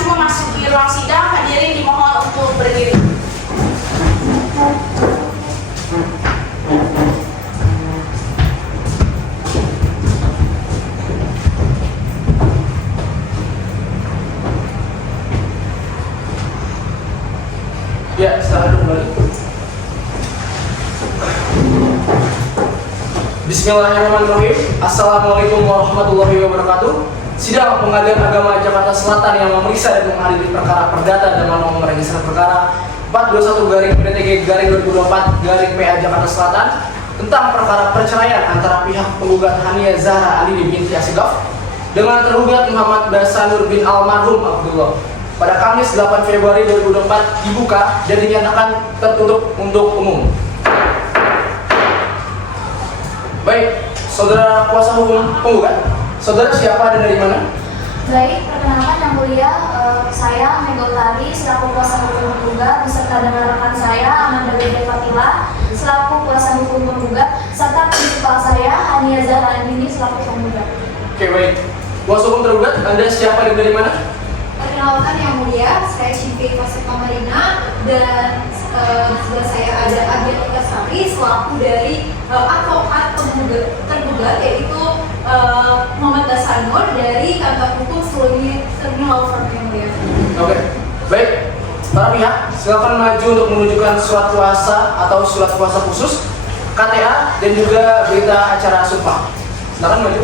masih memasuki ruang sidang, hadirin dimohon untuk berdiri. Ya, silakan kembali. Bismillahirrahmanirrahim. Assalamualaikum warahmatullahi wabarakatuh. Sidang Pengadilan Agama Jakarta Selatan yang memeriksa dan menghadiri perkara perdata dengan nomor registrasi perkara 421/PTG/2024/PA Jakarta Selatan tentang perkara perceraian antara pihak penggugat Hania Zahra Alidi binti Asegaf dengan tergugat Muhammad Basanur bin Almarhum Abdullah pada Kamis 8 Februari 2024 dibuka dan dinyatakan tertutup untuk umum. Baik, saudara kuasa hukum penggugat, saudara siapa dan dari mana? Baik, perkenalkan yang mulia, saya Megolari selaku kuasa hukum penggugat beserta dengan rekan saya Amanda Bebe Fatila selaku kuasa hukum penggugat serta prinsipal saya Hania Zahra Alidi selaku penggugat. Oke, baik. Kuasa hukum tergugat, Anda siapa dan dari mana? Perkenalkan yang mulia, saya Cipi Pasir Kamarina dan di sebelah saya ada Adia Sari selaku dari advokat tergugat yaitu Muhammad Basanur dari kantor hukum Sterling Law Firm yang mulia. Oke, baik. Para pihak silakan maju untuk menunjukkan surat kuasa atau surat kuasa khusus, KTA dan juga berita acara sumpah. Silakan maju.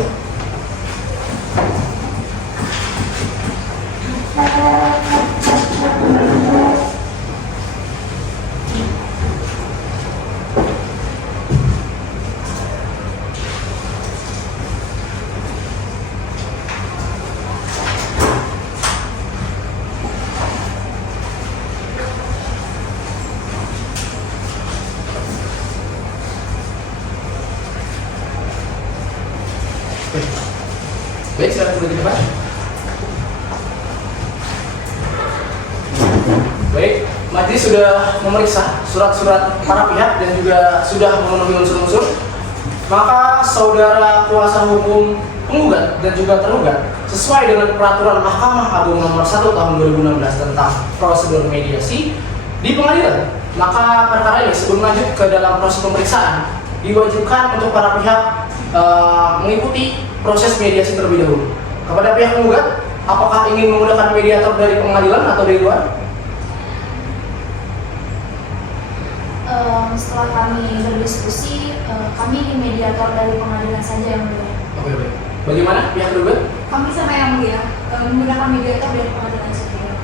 Baik, silakan kembali ke depan. Baik, majelis sudah memeriksa surat-surat para pihak dan juga sudah memenuhi unsur-unsur. Maka saudara kuasa hukum penggugat dan juga tergugat sesuai dengan peraturan Mahkamah Agung nomor 1 tahun 2016 tentang prosedur mediasi di pengadilan, maka perkara ini sebelum lanjut ke dalam proses pemeriksaan diwajibkan untuk para pihak mengikuti proses mediasi terlebih dahulu. Kepada pihak penggugat, apakah ingin menggunakan mediator dari pengadilan atau dari luar? Setelah kami berdiskusi, kami mediator dari pengadilan saja yang mulia. Oke, baik. Bagaimana pihak tergugat? Kami sama yang mulia menggunakan mediator dari pengadilan saja.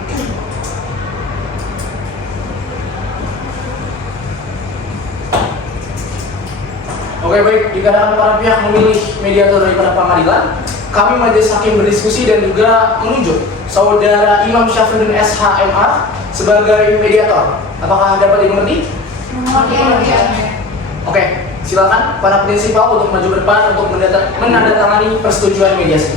Oke, baik. Dikarenakan para pihak memilih mediator daripada pengadilan, kami majelis hakim berdiskusi dan juga menunjuk saudara Imam Syafruddin SHMR sebagai mediator. Apakah dapat dimengerti? Oke, silakan para prinsipal untuk maju ke depan untuk menandatangani persetujuan mediasi.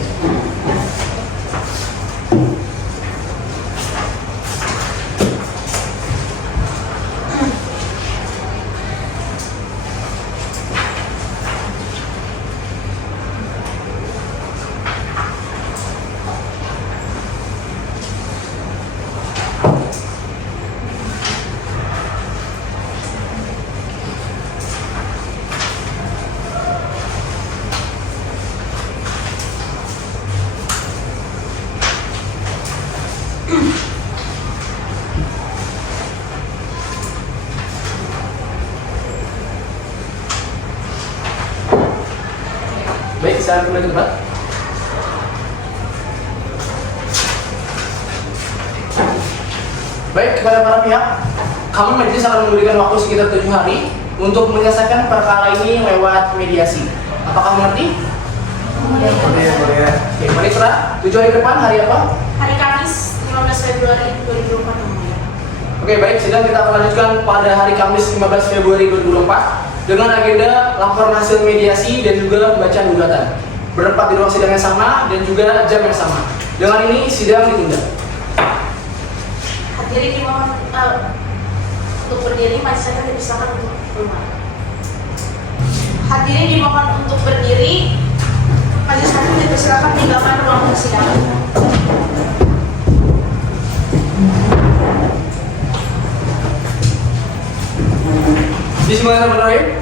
Baik, saya kembali ke depan. Baik, kepada para pihak, kami majelis akan memberikan waktu sekitar 7 hari untuk menyelesaikan perkara ini lewat mediasi. Apakah mengerti? Boleh. Oke, Panitra, 7 hari ke depan hari apa? Hari Kamis 15 Februari 2024 yang mulia. Oke, baik, sidang kita akan lanjutkan pada hari Kamis 15 Februari 2024 dengan agenda laporan hasil mediasi dan juga pembacaan gugatan. Bertempat di ruang sidang yang sama dan juga jam yang sama. Dengan ini sidang ditunda. Hadirin dimohon untuk berdiri, majelis hakim dipersilakan untuk keluar. Hadirin dimohon untuk berdiri, majelis hakim dipersilakan meninggalkan ruang persidangan.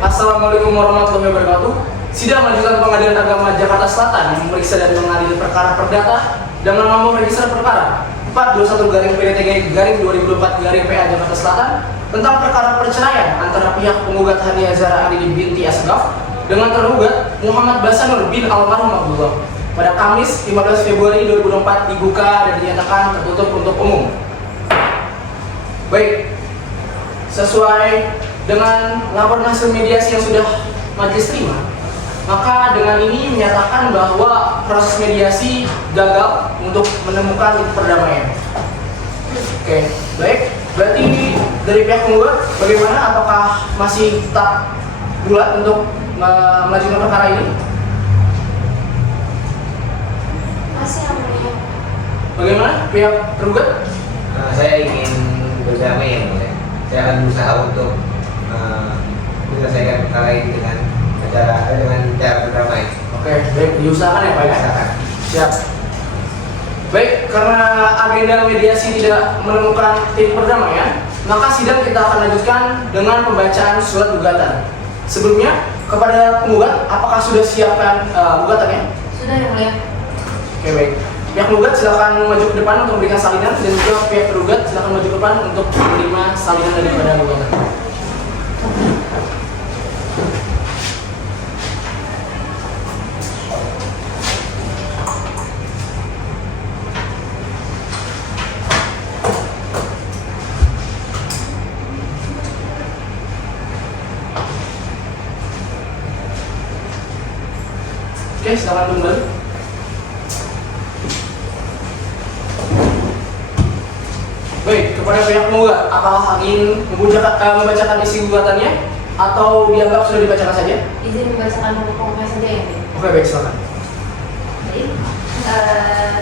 Assalamualaikum warahmatullahi wabarakatuh. Sidang lanjutan Pengadilan Agama Jakarta Selatan yang memeriksa dan mengadili perkara perdata dengan nomor register perkara 421-PDT-2024-PA Jakarta Selatan tentang perkara perceraian antara pihak penggugat Hania Zahra Anini binti Asgaf dengan tergugat Muhammad Basanur bin almarhum Abdullah pada Kamis 15 Februari 2024 dibuka dan dinyatakan tertutup untuk umum. Baik, sesuai dengan laporan hasil mediasi yang sudah majelis terima, maka dengan ini menyatakan bahwa proses mediasi gagal untuk menemukan titik perdamaian. Oke, baik. Berarti dari pihak penggugat bagaimana? Apakah masih tetap bulat untuk melanjutkan perkara ini? Masih yang mulia. Bagaimana pihak tergugat? Saya ingin berdamai yang mulia. Saya akan berusaha untuk menyelesaikan perkara ini dengan cara berdamai. Oke, baik, diusahakan ya Pak ya? Usahakan. Siap. Baik, karena agenda mediasi tidak menemukan titik perdamaian, maka sidang kita akan lanjutkan dengan pembacaan surat gugatan. Sebelumnya, kepada penggugat, apakah sudah siapkan gugatannya? Sudah yang mulia. Oke, baik. Pihak penggugat silakan maju ke depan untuk memberikan salinan, dan juga pihak tergugat silakan maju ke depan untuk menerima salinan daripada gugatan. Oke, silakan kembali. Baik, kepada pihak penggugat, apakah ingin membacakan isi gugatannya atau dianggap sudah dibacakan saja? Izin membacakan pokoknya saja ya. Oke, baik, silakan. Jadi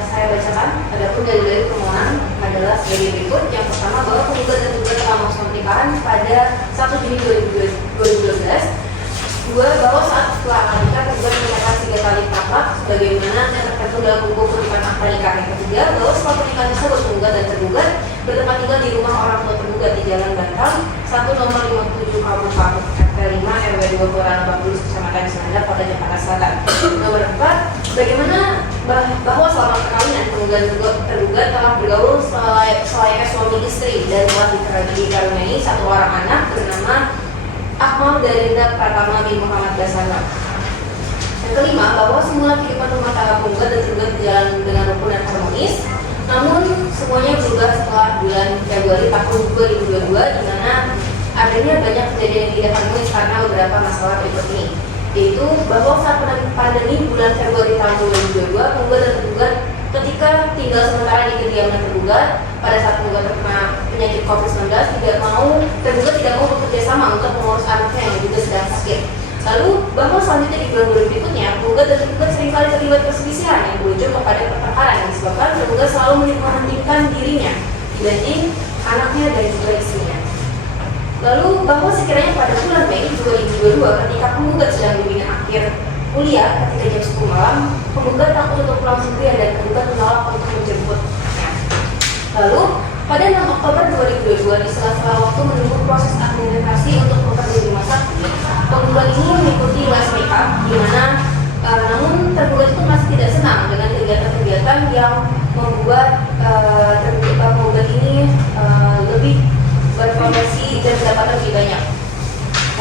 saya bacakan. Adapun dari permohonan adalah sebagai berikut. Yang pertama, bahwa penggugat dan tergugat telah melakukan pernikahan pada 1 Juni 2012. Dua, bahwa saat setelah akad nikah tergugat menyatakan 3 kali talak sebagaimana yang tertentu dalam buku pernikahan akad nikah. Yang ketiga, bahwa setelah pernikahan tersebut penggugat dan tergugat bertempat tinggal di rumah orang tua tergugat di Jalan Bantal 1 nomor 57 Kabupaten RT 5 RW 2 Kelurahan Lebak Bulus Kecamatan Cilandak Kota Jakarta Selatan. Nomor 4, bagaimana bahwa selama perkawinan penggugat tergugat telah bergaul selayaknya suami istri dan telah dikaruniai 1 orang anak bernama Akmal Darinda Pratama bin Muhammad Basana. Yang kelima, bahwa semula kehidupan rumah tangga penggugat dan tergugat berjalan dengan rukun dan harmonis, namun semuanya berubah setelah bulan Februari tahun 2022, di mana adanya banyak kejadian yang tidak harmonis karena beberapa masalah berikut ini, yaitu bahwa saat pandemi bulan Februari tahun 2022, penggugat dan tergugat ketika tinggal sementara di kediaman tergugat pada saat penggugat terkena penyakit COVID-19 tergugat tidak mau bekerja sama untuk mengurus anaknya yang juga sedang sakit. Lalu bahwa selanjutnya di bulan-bulan berikutnya penggugat dan tergugat seringkali terlibat perselisihan yang berujung kepada pertengkaran yang disebabkan tergugat selalu mementingkan dirinya dibanding anaknya dan juga istrinya. Lalu bahwa sekiranya pada bulan Mei 2022 ketika penggugat sedang bimbingan akhir kuliah ketika jam 10 malam, penggugat takut untuk pulang sendirian dan penggugat menolak untuk menjemputnya. Lalu pada 6 Oktober 2022 di sela-sela waktu menunggu proses administrasi untuk bekerja di rumah sakit, penggugat ini mengikuti les makeup, di mana namun tergugat itu masih tidak senang dengan kegiatan-kegiatan yang membuat penggugat ini lebih berprofesi dan mendapatkan lebih banyak.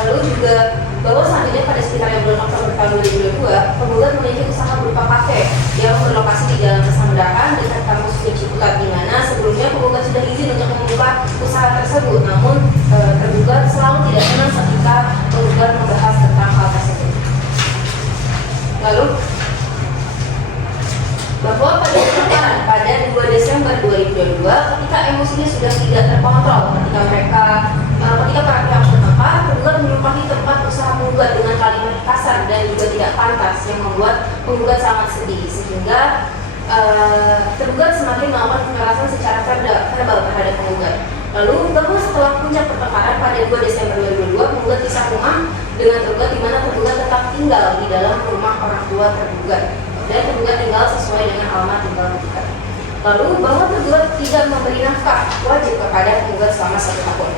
Lalu juga bahwa selanjutnya pada sekitar bulan Oktober tahun 2022, penggugat memiliki usaha berupa kafe yang berlokasi di Jalan Pesanggerahan dekat kampus Ciputat, di mana sebelumnya penggugat sudah izin untuk membuka usaha tersebut, namun tergugat selalu tidak senang ketika penggugat membahas tentang hal tersebut. Lalu bahwa pada pertengkaran pada 2 Desember 2022, ketika emosinya sudah tidak terkontrol, ketika para pihak bertengkar, penggugat menyumpahi tempat usaha penggugat dengan kalimat kasar dan juga tidak pantas yang membuat penggugat sangat sedih, sehingga tergugat semakin melakukan kekerasan secara verbal terhadap penggugat. Lalu bahwa setelah puncak pertengkaran pada 2 Desember 2022, penggugat pisah rumah dengan tergugat, di mana tergugat tetap tinggal di dalam rumah orang tua tergugat dan tergugat tinggal sesuai dengan alamat tinggal tergugat. Lalu bahwa tergugat tidak memberi nafkah wajib kepada penggugat selama 1 tahun.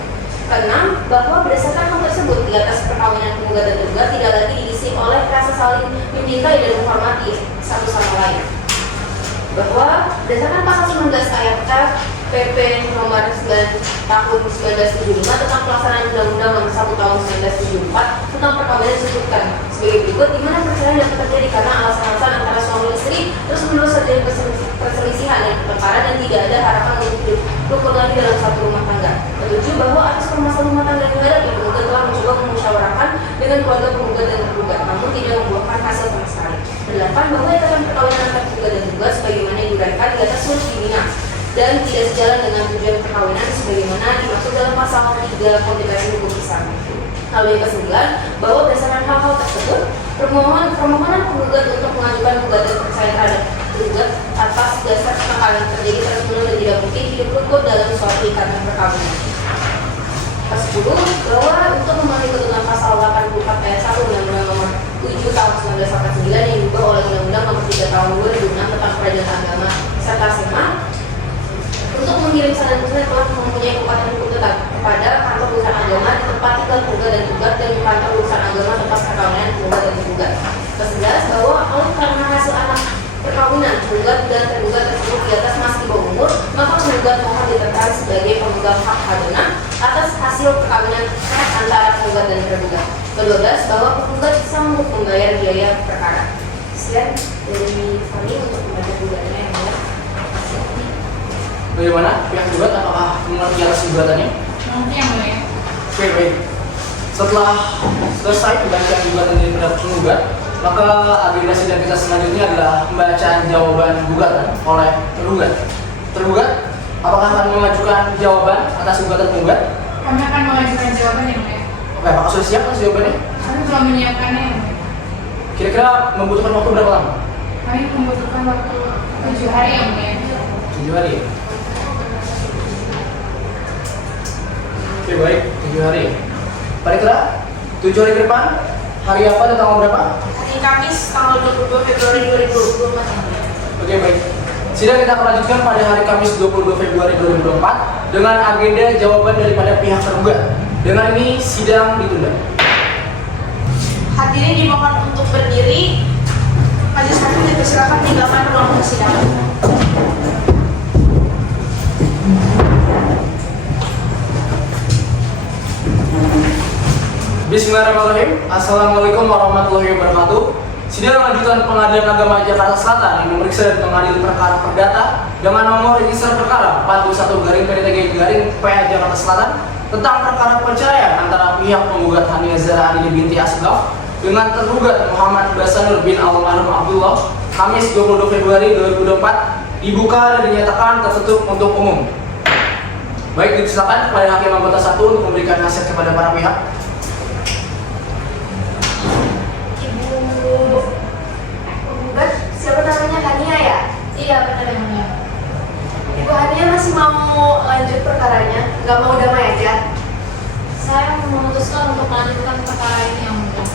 Keenam, bahwa berdasarkan hal tersebut di atas perkawinan penggugat dan tergugat tidak lagi diisi oleh rasa saling mencintai dan menghormati satu sama lain. Bahwa berdasarkan pasal 19 ayat F PP nomor 9 tahun 1975 tentang pelaksanaan Undang-Undang nomor 1 tahun 1974 tentang perkawinan disebutkan sebagai berikut, di mana perceraian dapat terjadi karena alasan-alasan antara suami istri terus-menerus terjadi perselisihan dan pertengkaran dan tidak ada harapan untuk hidup rukun lagi dalam satu rumah tangga. Ketujuh, bahwa atas permasalahan rumah tangga yang dihadapi, penggugat telah mencoba memusyawarahkan dengan keluarga penggugat dan tergugat, namun tidak membuahkan hasil sama sekali. Delapan, bahwa ikatan perkawinan antara penggugat dan tergugat sebagaimana diuraikan di atas surat dibina dan tidak sejalan dengan tujuan perkawinan sebagaimana dimaksud dalam pasal 3 Kompilasi Hukum Islam. Lalu yang kesembilan, bahwa berdasarkan hal-hal tersebut, permohonan penggugat untuk mengajukan gugatan perceraian terhadap tergugat atas dasar perkara yang terjadi terus-menerus dan tidak mungkin hidup rukun dalam suatu ikatan perkawinan. Ke-10, bahwa untuk memenuhi ketentuan pasal 84 ayat 1 Undang-Undang nomor 7 tahun 1989 yang diubah oleh Undang-Undang nomor 3 tahun 2006 tentang peradilan agama serta SEMA, untuk mengirim saran pesan telah mempunyai kekuatan hukum tetap kepada kantor urusan agama di tempat tinggal penggugat dan tergugat dan kantor urusan agama tempat perkawinan penggugat dan tergugat. Ke-11, bahwa oleh karena hasil anak perkawinan penggugat dan tergugat tersebut di atas masih di bawah umur, maka penggugat mohon ditetapkan sebagai pemegang hak hadana atas hasil perkawinan antara penggugat dan tergugat. Ke-12, bahwa penggugat sanggup membayar biaya perkara. Sekian dari kami untuk membaca gugatannya yang mulia. Bagaimana pihak gugat, apakah mengerti atas gugatannya? Nanti yang mulia. Oke, baik. Setelah selesai pembacaan gugatan dari pendapat penggugat, maka agenda sidang kita selanjutnya adalah pembacaan jawaban gugatan oleh tergugat. Tergugat, apakah akan mengajukan jawaban atas gugatan penggugat? Kami akan mengajukan jawaban yang mulia. Oke, apakah sudah siap atas jawabannya? Kami telah menyiapkannya yang mulia. Kira-kira membutuhkan waktu berapa lama? Kami membutuhkan waktu 7 hari yang mulia. 7 hari. Oke, baik, 7 hari. Pak Rekra, 7 hari ke depan, hari apa dan tanggal berapa? Hari Kamis tanggal 22 Februari 2024. Oke, baik. Sidang kita akan lanjutkan pada hari Kamis 22 Februari 2024 dengan agenda jawaban daripada pihak tergugat. Dengan ini sidang ditunda. Hadirin dimohon untuk berdiri. Majelis hakim dipersilakan meninggalkan ruang persidangan. Bismillahirrahmanirrahim. Assalamualaikum warahmatullahi wabarakatuh. Sidang lanjutan Pengadilan Agama Jakarta Selatan yang memeriksa dan mengadili perkara perdata dengan nomor register perkara 41-PDTG-PA Jakarta Selatan tentang perkara perceraian antara pihak penggugat Hania Zahra Adili binti Asgaf dengan tergugat Muhammad Basanur bin Almarhum Abdullah, Kamis 22 Februari 2024 dibuka dan dinyatakan tertutup untuk umum. Baik, disilakan kepada Hakim Anggota 1 untuk memberikan nasihat kepada para pihak. Penggugat siapa namanya, Hania ya? Iya, benar yang mulia. Ibu Hania masih mau lanjut perkaranya? Nggak mau damai aja? Saya memutuskan untuk melanjutkan perkara ini yang mulia.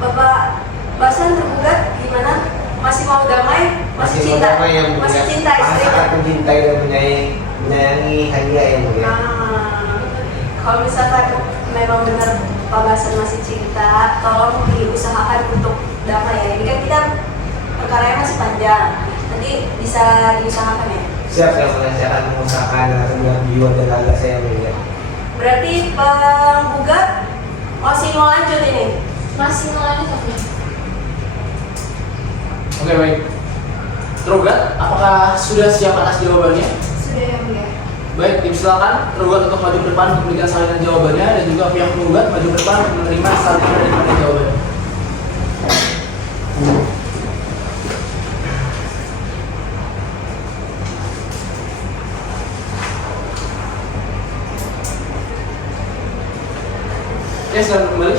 Bapak Basan tergugat gimana? Masih mau damai? Masih cinta? damai yang Masih mulia. cinta Sangat istrinya? mencintai dan menyayangi Hania yang mulia. Kalau misalkan memang benar Pak Basan masih cinta, tolong diusahakan untuk damai ya. Ini kan kita perkaranya masih panjang, nanti bisa diusahakan ya. Siap, saya akan mengusahakan dengan jiwa dan raga saya yang mulia. Berarti penggugat masih mau lanjut ini? Masih melanjut yang mulia. Oke, baik. Tergugat, apakah sudah siap atas jawabannya? Sudah yang mulia. Baik, silakan tergugat untuk maju ke depan untuk memberikan salinan jawabannya dan juga pihak penggugat maju ke depan untuk menerima salinan daripada jawabannya. Ya, silakan kembali.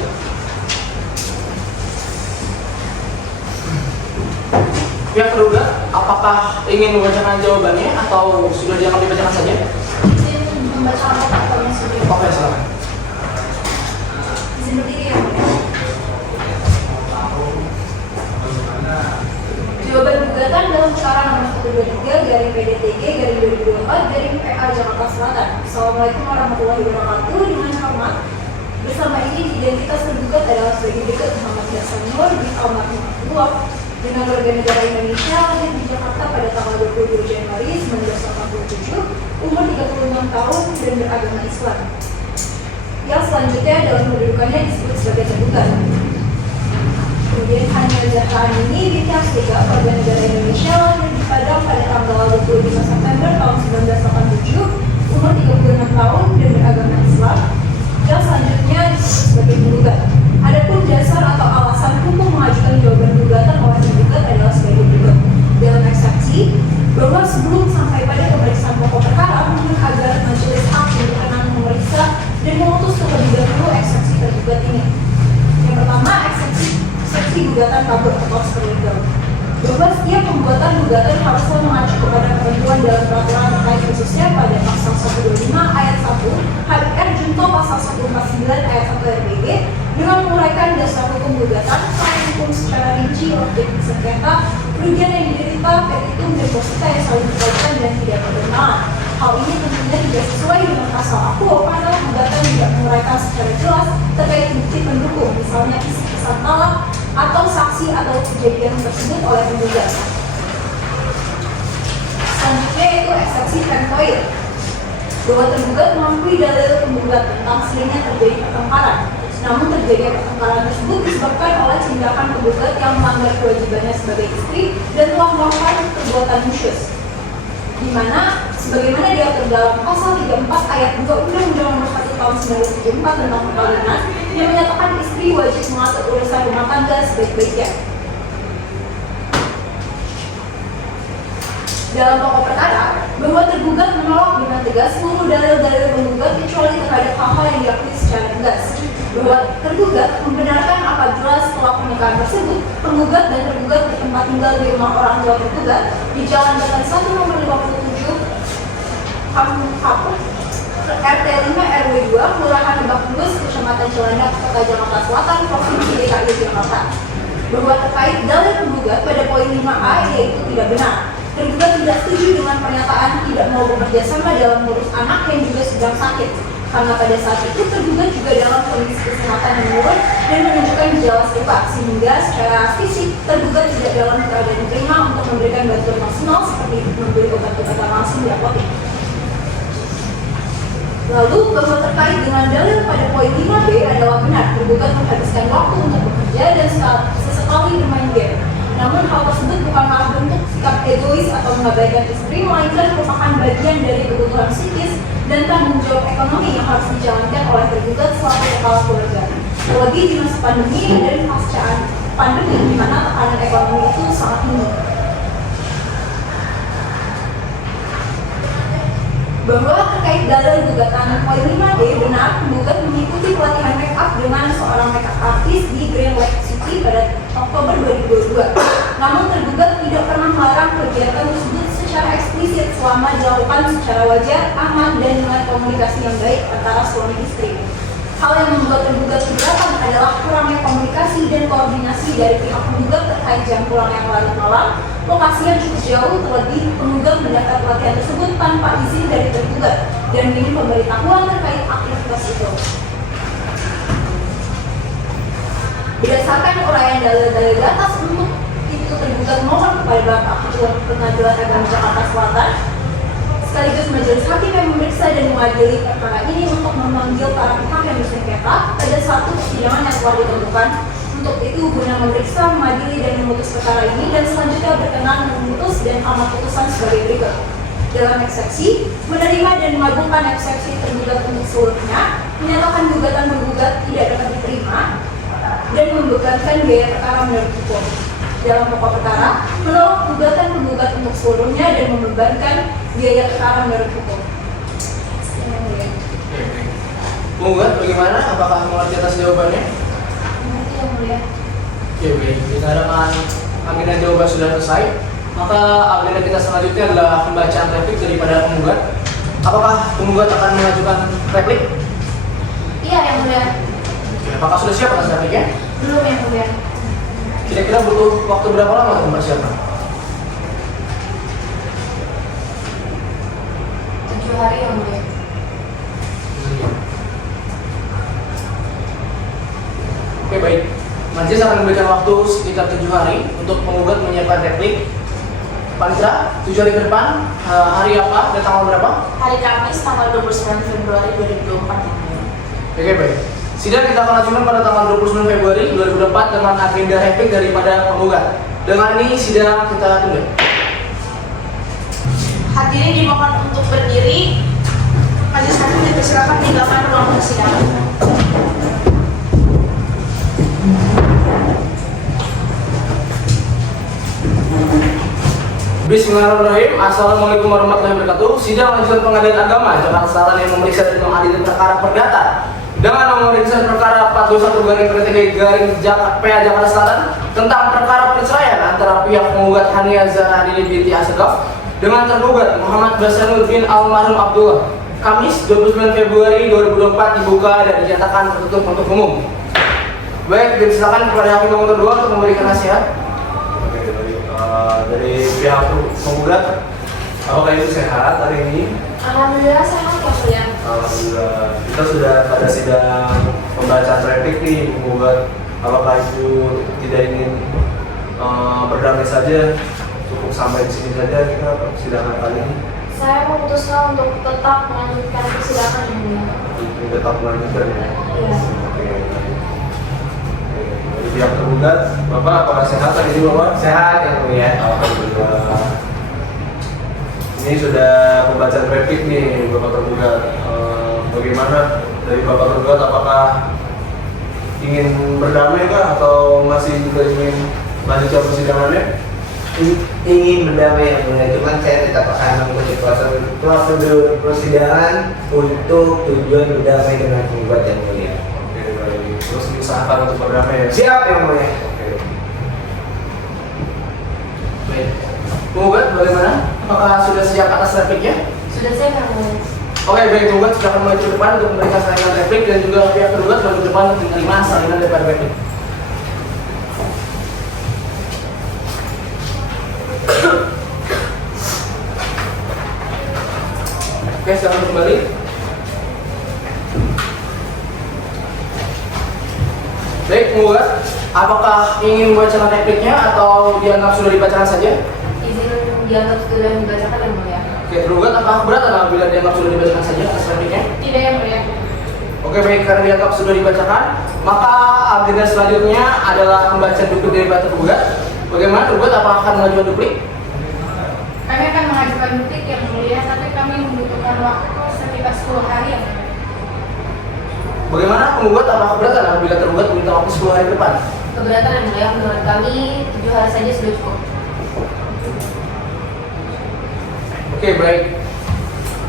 Pihak tergugat, apakah ingin membacakan jawabannya atau sudah akan dibacakan saja? Izin membaca perkara sendiri. Oke, silakan. Izin berdiri yang mulia. Jawaban gugatan dalam perkara nomor 123/PDTG/2024/PA Jakarta Selatan. Assalamualaikum warahmatullahi wabarakatuh. Dengan hak Bersama ini identitas tergugat adalah sebagai berikut: Muhammad Hasan Nur bin Almarhum dengan warga negara Indonesia, lahir di Jakarta pada tanggal 22 Januari 1987, umur 36 tahun dan beragama Islam. Yang selanjutnya dalam kedudukannya disebut sebagai tergugat. Kemudian Hanya Zahra ini binti Asliga, warga negara Indonesia, lahir di Padang pada tanggal 25 September tahun 1987, umur 36 tahun dan beragama Islam. Yang selanjutnya disebut sebagai penggugat. Adapun dasar atau alasan hukum mengajukan jawaban gugatan oleh penggugat adalah sebagai berikut. Dalam eksepsi, bahwa sebelum sampai pada pemeriksaan pokok perkara, mohon agar majelis hakim berkenan memeriksa dan memutus terlebih dahulu eksepsi tergugat ini. Yang pertama, eksepsi gugatan kabur atau legal. Bahwa setiap pembuatan gugatan haruslah mengacu kepada ketentuan dalam peraturan terkait, khususnya pada pasal 125 ayat 1 HRR Junto pasal 149 ayat 1 RBG, dengan menguraikan dasar hukum gugatan, selain hukum secara rinci objek sengketa, kerugian yang diderita, petitum, deposita yang saling berkaitan dan tidak bertentangan. Hal ini tentunya tidak sesuai dengan pasal aku karena gugatan tidak menguraikan secara jelas terkait bukti pendukung, misalnya isi pesan talak atau saksi atau kejadian tersebut oleh penggugat. Selanjutnya yaitu eksepsi tempoir, bahwa tergugat mengakui dalil penggugat tentang seringnya terjadi pertengkaran. Namun terjadinya pertengkaran tersebut disebabkan oleh tindakan penggugat yang melanggar kewajibannya sebagai istri dan telah melakukan perbuatan nusyuz, di mana sebagaimana diatur dalam pasal 34 ayat 2 Undang-Undang Nomor 1 Tahun 1974 tentang perkawinan, yang menyatakan istri wajib mengatur urusan rumah tangga sebaik-baiknya. Dalam pokok perkara, bahwa tergugat menolak dengan tegas seluruh dalil-dalil penggugat kecuali terhadap hal-hal yang diakui secara tegas. Bahwa tergugat membenarkan apabila setelah pernikahan tersebut, penggugat dan tergugat bertempat tinggal di rumah orang tua tergugat di Jalan Batan 1 nomor 57 Kampung RT 5 RW 2 Kelurahan Lebak Bulus, Kecamatan Cilandak, Kota Jakarta Selatan, Provinsi DKI Jakarta. Bahwa terkait dalil penggugat pada poin 5A yaitu tidak benar. Tergugat tidak setuju dengan pernyataan tidak mau bekerja sama dalam mengurus anak yang juga sedang sakit, karena pada saat itu tergugat juga dalam kondisi kesehatan yang menurun dan menunjukkan gejala serupa, sehingga secara fisik tergugat tidak dalam keadaan prima untuk memberikan bantuan maksimal seperti membeli obat-obatan langsung di apotek. Lalu bahwa terkait dengan dalil pada poin 5B adalah benar, tergugat menghabiskan waktu untuk bekerja dan sesekali bermain game. Namun hal tersebut bukanlah bentuk sikap egois atau mengabaikan istri, melainkan merupakan bagian dari kebutuhan psikis dan tanggung jawab ekonomi yang harus dijalankan oleh tergugat selaku kepala keluarga. Terlebih di masa pandemi dan pasca pandemi, di mana tekanan ekonomi itu sangat tinggi. Bahwa terkait dalil gugatan poin 5D, benar penggugat mengikuti pelatihan make up dengan seorang make up artis di Grand Lake City pada Oktober 2022. Namun tergugat tidak pernah melarang kegiatan tersebut secara eksplisit selama dilakukan secara wajar, aman, dan dengan komunikasi yang baik antara suami istri. Hal yang membuat tergugat keberatan adalah kurangnya komunikasi dan koordinasi dari pihak penggugat terkait jam pulang yang larut malam, lokasi yang cukup jauh, terlebih penggugat mendaftar pelatihan tersebut tanpa izin dari tergugat dan minim pemberitahuan terkait aktivitas itu. Berdasarkan uraian dalil-dalil di atas, untuk itu tergugat mohon kepada Bapak Ketua Pengadilan Agama Jakarta Selatan sekaligus majelis hakim yang memeriksa dan mengadili perkara ini untuk memanggil para pihak yang bersengketa pada satu persidangan yang telah ditentukan. Untuk itu guna memeriksa, mengadili, dan memutus perkara ini, dan selanjutnya berkenan memutus dan amat putusan sebagai berikut. Dalam eksepsi, menerima dan mengabulkan eksepsi tergugat untuk seluruhnya, menyatakan gugatan penggugat tidak dapat diterima, dan membebankan biaya perkara menurut hukum. Dalam pokok perkara, menolak gugatan penggugat untuk seluruhnya dan membebankan biaya perkara menurut hukum. Penggugat bagaimana? Apakah mengerti atas jawabannya? Mengerti yang mulia. Oke. Kita dengan agenda jawaban sudah selesai, maka agenda kita selanjutnya adalah pembacaan replik daripada penggugat. Apakah penggugat akan mengajukan replik? Iya yang mulia. Oke. Apakah sudah siap atas repliknya? Belum yang mulia. Kira-kira butuh waktu berapa lama untuk mempersiapkan? 7 hari yang mulia. Oke, baik. Majelis akan memberikan waktu sekitar 7 hari untuk penggugat menyiapkan replik. Panitra, 7 hari ke depan, hari apa dan tanggal berapa? Hari Kamis tanggal 29 Februari 2024 yang mulia. Oke, baik. Sidang kita akan langsungkan pada tanggal 29 Februari 2024 dengan agenda replik daripada penggugat. Dengan ini sidang kita tunda. Hadirin dimohon untuk berdiri. Majelis hakim dipersilakan tinggalkan ruang persidangan. Bismillahirrahmanirrahim. Assalamualaikum warahmatullahi wabarakatuh. Sidang lanjutan Pengadilan Agama Jakarta Selatan yang memeriksa dan mengadili perkara perdata dengan memeriksa perkara 421/PA Jakarta Selatan tentang perkara perceraian antara pihak penggugat Hania Zahra Hadini binti Asegaf dengan tergugat Muhammad Basanur bin Almarhum Abdullah. Kamis 29 Februari 2024 dibuka dan dinyatakan tertutup untuk umum. Baik, silakan kepada hakim nomor 2 untuk memberikan nasihat. Dari pihak penggugat, apakah itu sehat hari ini? Alhamdulillah sehat ya mulia. Alhamdulillah. Kita sudah pada sidang pembacaan replik nih penggugat. Apakah itu tidak ingin berdamai saja? Cukup sampai di sini saja kita persidangan kali ini. Saya memutuskan untuk tetap melanjutkan persidangan yang mulia. Ini tetap melanjutkan ya. Iya. Oke. Dari pihak tergugat, Bapak apakah sehat hari ini Bapak? Sehat yang mulia. Alhamdulillah. Ini sudah pembacaan replik nih Bapak tergugat. Bagaimana dari Bapak tergugat, apakah ingin berdamai kah atau masih juga ingin lanjutkan persidangannya? Ingin berdamai yang mulia, cuman saya tetap akan mengikuti prosedur persidangan untuk tujuan berdamai dengan penggugat yang mulia. Oke, baik. Terus diusahakan untuk berdamai ya? Siap yang mulia. Oke. Baik. Penggugat bagaimana? Apakah sudah siap atas repliknya? Sudah siap yang mulia. Oke, baik. Penggugat sudah akan maju ke depan untuk memberikan salinan replik dan juga pihak tergugat maju ke depan untuk menerima salinan daripada replik. Oke, selamat kembali. Baik, penggugat, apakah ingin membacakan repliknya atau dianggap sudah dibacakan saja? Izin dianggap sudah dibacakan yang mulia. Oke, tergugat apakah keberatan apabila dianggap sudah dibacakan saja atas repliknya? Tidak yang mulia. Oke, baik, karena dianggap sudah dibacakan, maka agenda selanjutnya adalah pembacaan duplik daripada tergugat. Bagaimana tergugat, apakah akan mengajukan duplik? Kami akan mengajukan duplik yang mulia, tapi kami membutuhkan waktu sekitar 10 hari yang mulia. Bagaimana penggugat, apakah keberatan apabila tergugat minta waktu 10 hari ke depan? Keberatan yang mulia, menurut kami 7 hari saja sudah cukup. Oke, baik.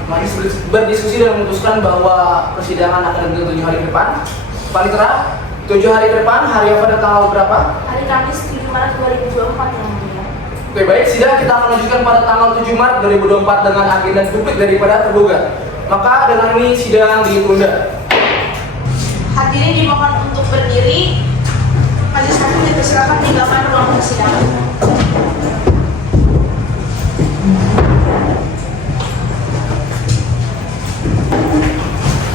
Majelis berdiskusi dan memutuskan bahwa persidangan akan digelar 7 hari ke depan. Panitera, 7 hari ke depan, hari apa dan tanggal berapa? Hari Kamis 7 Maret 2024 yang mulia. Oke, baik. Sidang kita akan lanjutkan pada tanggal 7 Maret 2024 dengan agenda duplik daripada tergugat. Maka dengan ini sidang ditunda. Hadirin dimohon untuk berdiri. Majelis hakim dipersilakan tinggalkan ruang persidangan.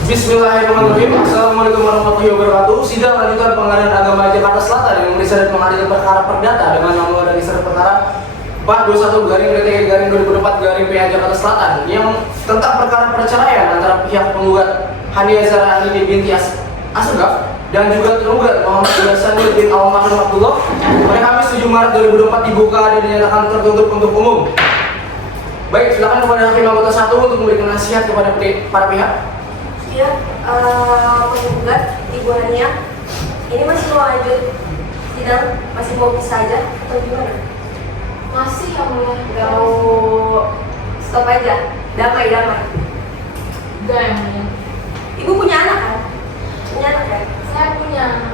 Bismillahirrahmanirrahim. Assalamualaikum warahmatullahi wabarakatuh. Sidang lanjutan Pengadilan Agama Jakarta Selatan yang memeriksa dan mengadili perkara perdata dengan nomor dan istilah perkara 421/2024/PA Jakarta Selatan yang tentang perkara perceraian antara pihak penggugat Hania Zahra Hadini binti Asegaf dan juga tergugat Muhammad Basanur bin Almarhum Abdullah pada Kamis 7 Maret 2024 dibuka dan dinyatakan tertutup untuk umum. Baik, silakan kepada hakim anggota 1 untuk memberikan nasihat kepada para pihak. Ya, penggugat Ibu Hania, ini masih mau lanjut sidang, masih mau bisa aja atau gimana? Masih yang mulia. Nggak mau stop aja, damai. Enggak yang mulia. Ibu punya anak kan? Punya anak kan? Saya punya.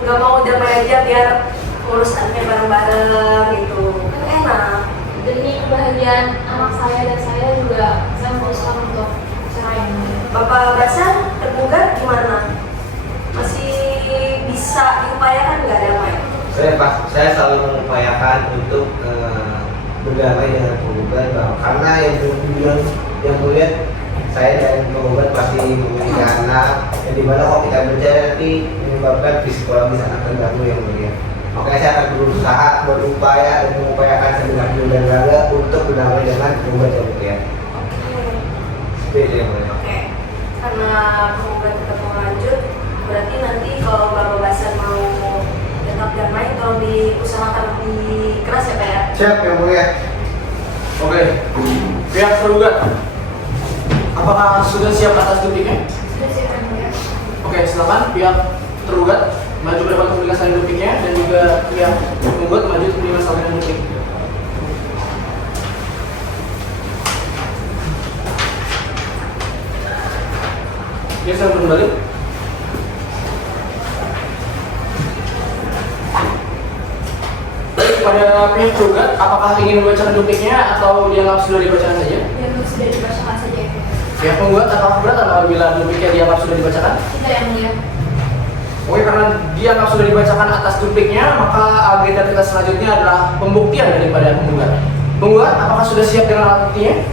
Nggak mau damai aja biar urusannya bareng-bareng gitu, kan enak. Demi kebahagiaan anak saya dan saya juga, saya memutuskan untuk cerai yang mulia. Bapak Basan tergugat gimana? Masih bisa diupayakan nggak damai? Saya selalu mengupayakan untuk berdamai dengan penggugat karena yang mulia saya dan penggugat pasti memiliki anak, dan dimana kalau kita berjaya nanti menyebabkan psikologis anak terganggu yang mulia. Makanya saya akan berusaha, berupaya dan mengupayakan segenap jiwa dan raga untuk berdamai dengan penggugat yang mulia. Seperti itu yang mulia. Oke, karena penggugat tetap mau lanjut, berarti nanti kalau Bapak Basan mau tetap damai, tolong diusahakan lebih keras ya Pak ya. Siap yang mulia. Oke, pihak tergugat, apakah sudah siap atas dupliknya? Sudah siap yang mulia. Oke, silakan pihak tergugat maju ke depan untuk memberikan salin dupliknya, dan juga pihak penggugat maju untuk memberikan salin duplik. Oke, saya kembali. Baik, pada pihak tergugat, apakah ingin membacakan dupliknya atau dianggap sudah dibacakan saja? Dan sudah dibacakan saja yang mulia. Pihak penggugat apakah keberatan apabila dupliknya dianggap sudah dibacakan? Tidak yang mulia. Oke, karena dianggap sudah dibacakan atas dupliknya, maka agenda kita selanjutnya adalah pembuktian daripada penggugat. Penggugat, apakah sudah siap dengan alat buktinya?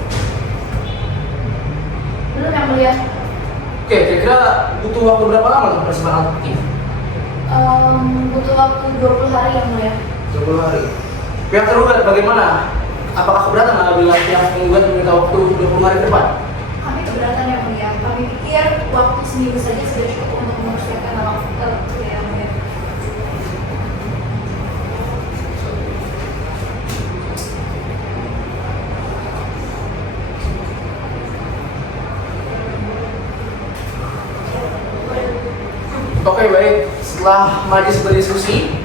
Belum yang mulia. Oke, kira-kira butuh waktu berapa lama untuk persiapan alat bukti? Butuh waktu 20 hari yang mulia. 20 hari. Pihak tergugat bagaimana? Apakah keberatan apabila pihak penggugat meminta waktu 20 hari ke depan? Kami keberatan yang mulia. Kami pikir waktu seminggu saja sudah cukup untuk mempersiapkan waktu yang mulia. Oke, baik. Setelah majelis berdiskusi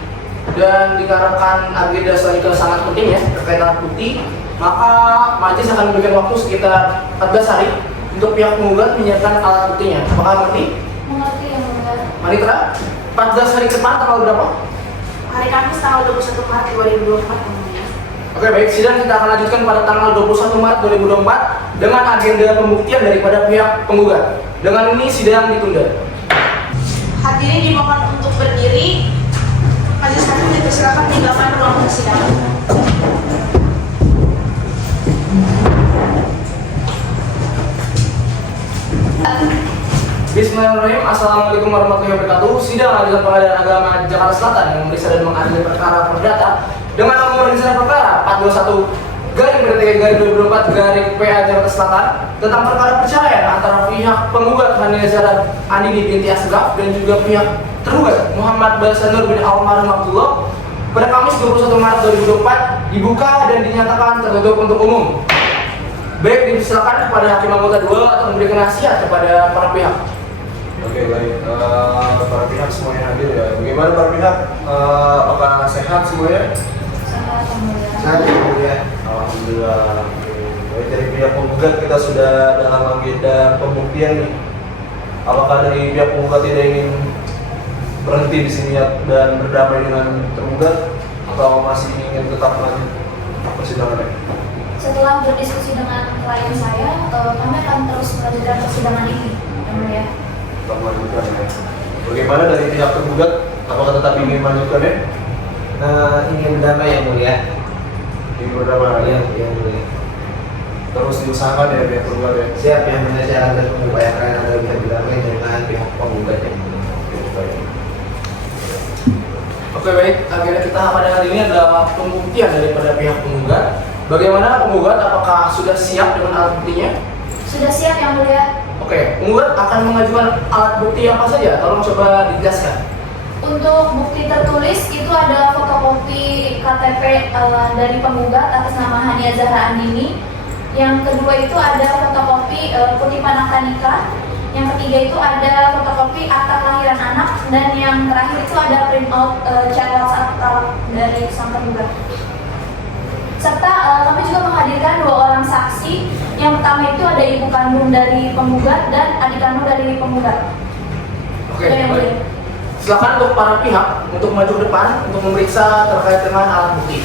dan dikarenakan agenda selanjutnya sangat penting ya terkait alat bukti, maka majelis akan memberikan waktu sekitar 14 hari untuk pihak penggugat menyiapkan alat buktinya. Apakah mengerti? Mengerti yang mulia. Manitra, 14 hari ke depan tanggal berapa? Hari Kamis tanggal 21 Maret 2024 yang mulia. Oke, baik. Sidang kita akan lanjutkan pada tanggal 21 Maret 2024 dengan agenda pembuktian daripada pihak penggugat. Dengan ini sidang ditunda. Hadirin dimohon untuk berdiri. Majelis hakim dipersilakan meninggalkan ruang persidangan. Bismillahirrahmanirrahim. Assalamualaikum warahmatullahi wabarakatuh. Sidang Lanjutan Pengadilan Agama Jakarta Selatan yang memeriksa dan mengadili perkara perdata dengan nomor registrasi perkara 421/2024/PA Jakarta Selatan tentang perkara perceraian antara pihak penggugat Hania Zahra Andini binti Asgaf dan juga pihak tergugat Muhammad Basanur bin Almarhum Abdullah pada Kamis 21 Maret 2024 dibuka dan dinyatakan tertutup untuk umum. Baik, dipersilakan kepada hakim anggota 2 atau memberikan nasihat kepada para pihak. Oke, baik. Para pihak semuanya hadir ya. Bagaimana para pihak? Apakah sehat semuanya? Sangat yang mulia. Saya yang mulia. Alhamdulillah. Oke. Baik, dari pihak penggugat kita sudah dalam agenda pembuktian nih. Apakah dari pihak penggugat tidak ingin berhenti di sini dan berdamai dengan tergugat atau masih ingin tetap lanjut persidangannya? Setelah berdiskusi dengan klien saya, kami akan terus melanjutkan persidangan ini yang mulia. Tetap melanjutkan ya. Bagaimana dari pihak tergugat? Apakah tetap ingin melanjutkan ya? Ingin berdamai yang mulia. Ingin berdamai ya? Yang mulia. Terus diusahakan ya pihak tergugat ya? Siap yang mulia, saya akan terus mengupayakan agar bisa berdamai dengan pihak penggugat yang mulia. Oke, baik. Agenda kita pada hari ini adalah pembuktian daripada pihak penggugat. Bagaimana penggugat? Apakah sudah siap dengan alat buktinya? Sudah siap yang mulia. Oke, penggugat akan mengajukan alat bukti apa saja? Tolong coba dijelaskan. Untuk bukti tertulis itu ada fotokopi KTP dari penggugat atas nama Hania Zahra Andini. Yang kedua itu ada fotokopi kutipan akta nikah. Yang ketiga itu ada fotokopi akta kelahiran anak, dan yang terakhir itu ada print out chat WhatsApp dari sang tergugat. Serta kami juga menghadirkan 2 orang saksi. Yang pertama itu ada ibu kandung dari penggugat dan adik kandung dari penggugat. Oke, Yang baik. mulia. Silakan untuk para pihak untuk maju ke depan untuk memeriksa terkait dengan alat bukti.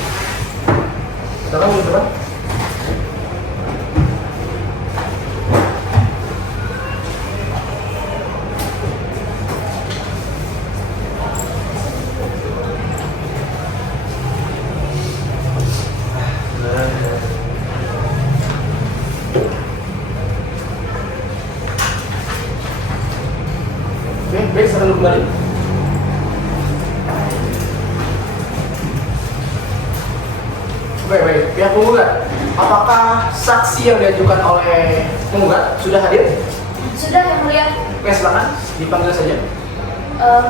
Silakan maju ke depan. Oke, baik. Pihak penggugat, apakah saksi yang diajukan oleh penggugat sudah hadir? Sudah Yang Mulia. Oke, silakan dipanggil saja.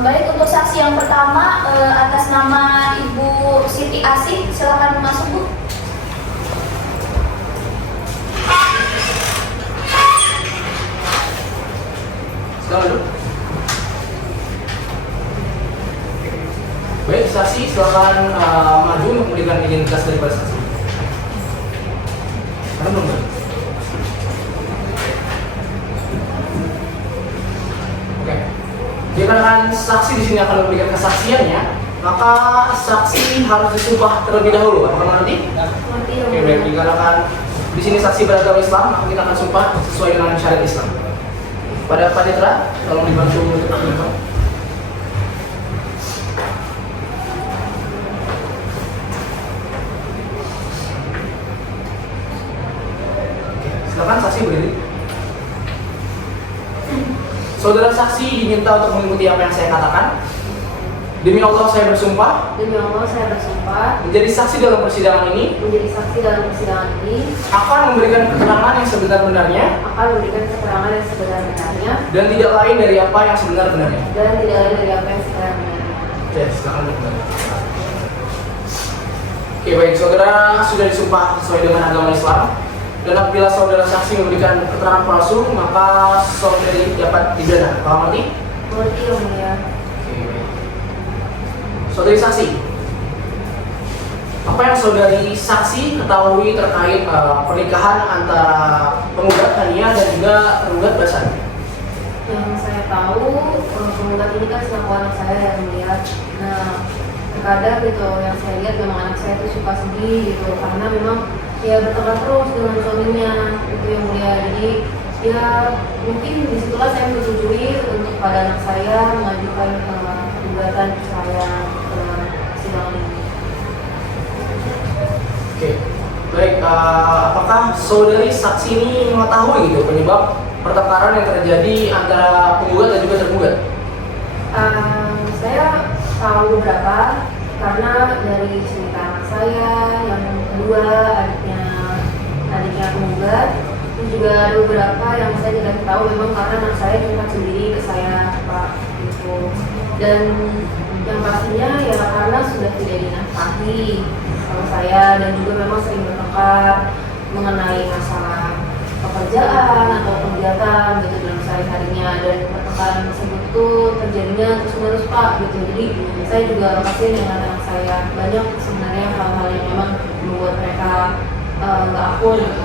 Baik, untuk saksi yang pertama atas nama Ibu Siti Asih, silakan masuk Bu. Silakan dulu. Baik, saksi silakan maju untuk memberikan identitas daripada saksi. Karena belum ada. Oke. Dikarenakan saksi di sini akan memberikan kesaksiannya, maka saksi harus disumpah terlebih dahulu. Apakah nanti? Nanti Yang Oke, Mulia. baik. Dikarenakan di sini saksi beragama Islam, maka kita akan sumpah sesuai dengan syariat Islam. Pada panitera, tolong dibantu untuk menyumpah. Silakan saksi berdiri. Saudara saksi diminta untuk mengikuti apa yang saya katakan. Demi Allah saya bersumpah Demi Allah saya bersumpah menjadi saksi dalam persidangan ini menjadi saksi dalam persidangan ini akan memberikan keterangan yang sebenar-benarnya akan memberikan keterangan yang sebenar-benarnya dan tidak lain dari apa yang sebenar-benarnya. dan tidak lain dari apa yang sebenar-benarnya. Oke, silakan kembali. Oke, baik, saudara sudah disumpah sesuai dengan agama Islam. Dan apabila saudara saksi memberikan keterangan palsu, maka saudari dapat didana. Paham arti? Mengerti Yang Mulia. Saudari saksi, apa yang saudari saksi ketahui terkait pernikahan antara penggugat Hania dan juga tergugat Basan? Yang saya tahu penggugat ini kan selaku anak saya Yang Mulia. Nah, terkadang gitu yang saya lihat memang anak saya itu suka sedih gitu karena memang ya bertengkar terus dengan suaminya itu Yang Mulia. Jadi ya mungkin disitulah saya menyetujui untuk pada anak saya mengajukan gugatan saya ke sidang ini. Oke, baik. Apakah saudari saksi ini mengetahui gitu penyebab pertengkaran yang terjadi antara penggugat dan juga tergugat? Saya tahu beberapa karena dari cerita anak saya yang kedua adiknya penggugat, dan juga ada beberapa yang saya tidak tahu memang karena anak saya curhat sendiri ke saya Pak gitu. Dan yang pastinya ya karena sudah tidak dinafkahi sama saya dan juga memang sering bertengkar mengenai masalah pekerjaan atau kegiatan gitu dalam sehari-harinya, dan pertengkaran tersebut tuh terjadinya terus-menerus Pak gitu. Jadi saya juga kasihan dengan anak saya, banyak sebenarnya hal-hal yang memang membuat mereka nggak akur gitu.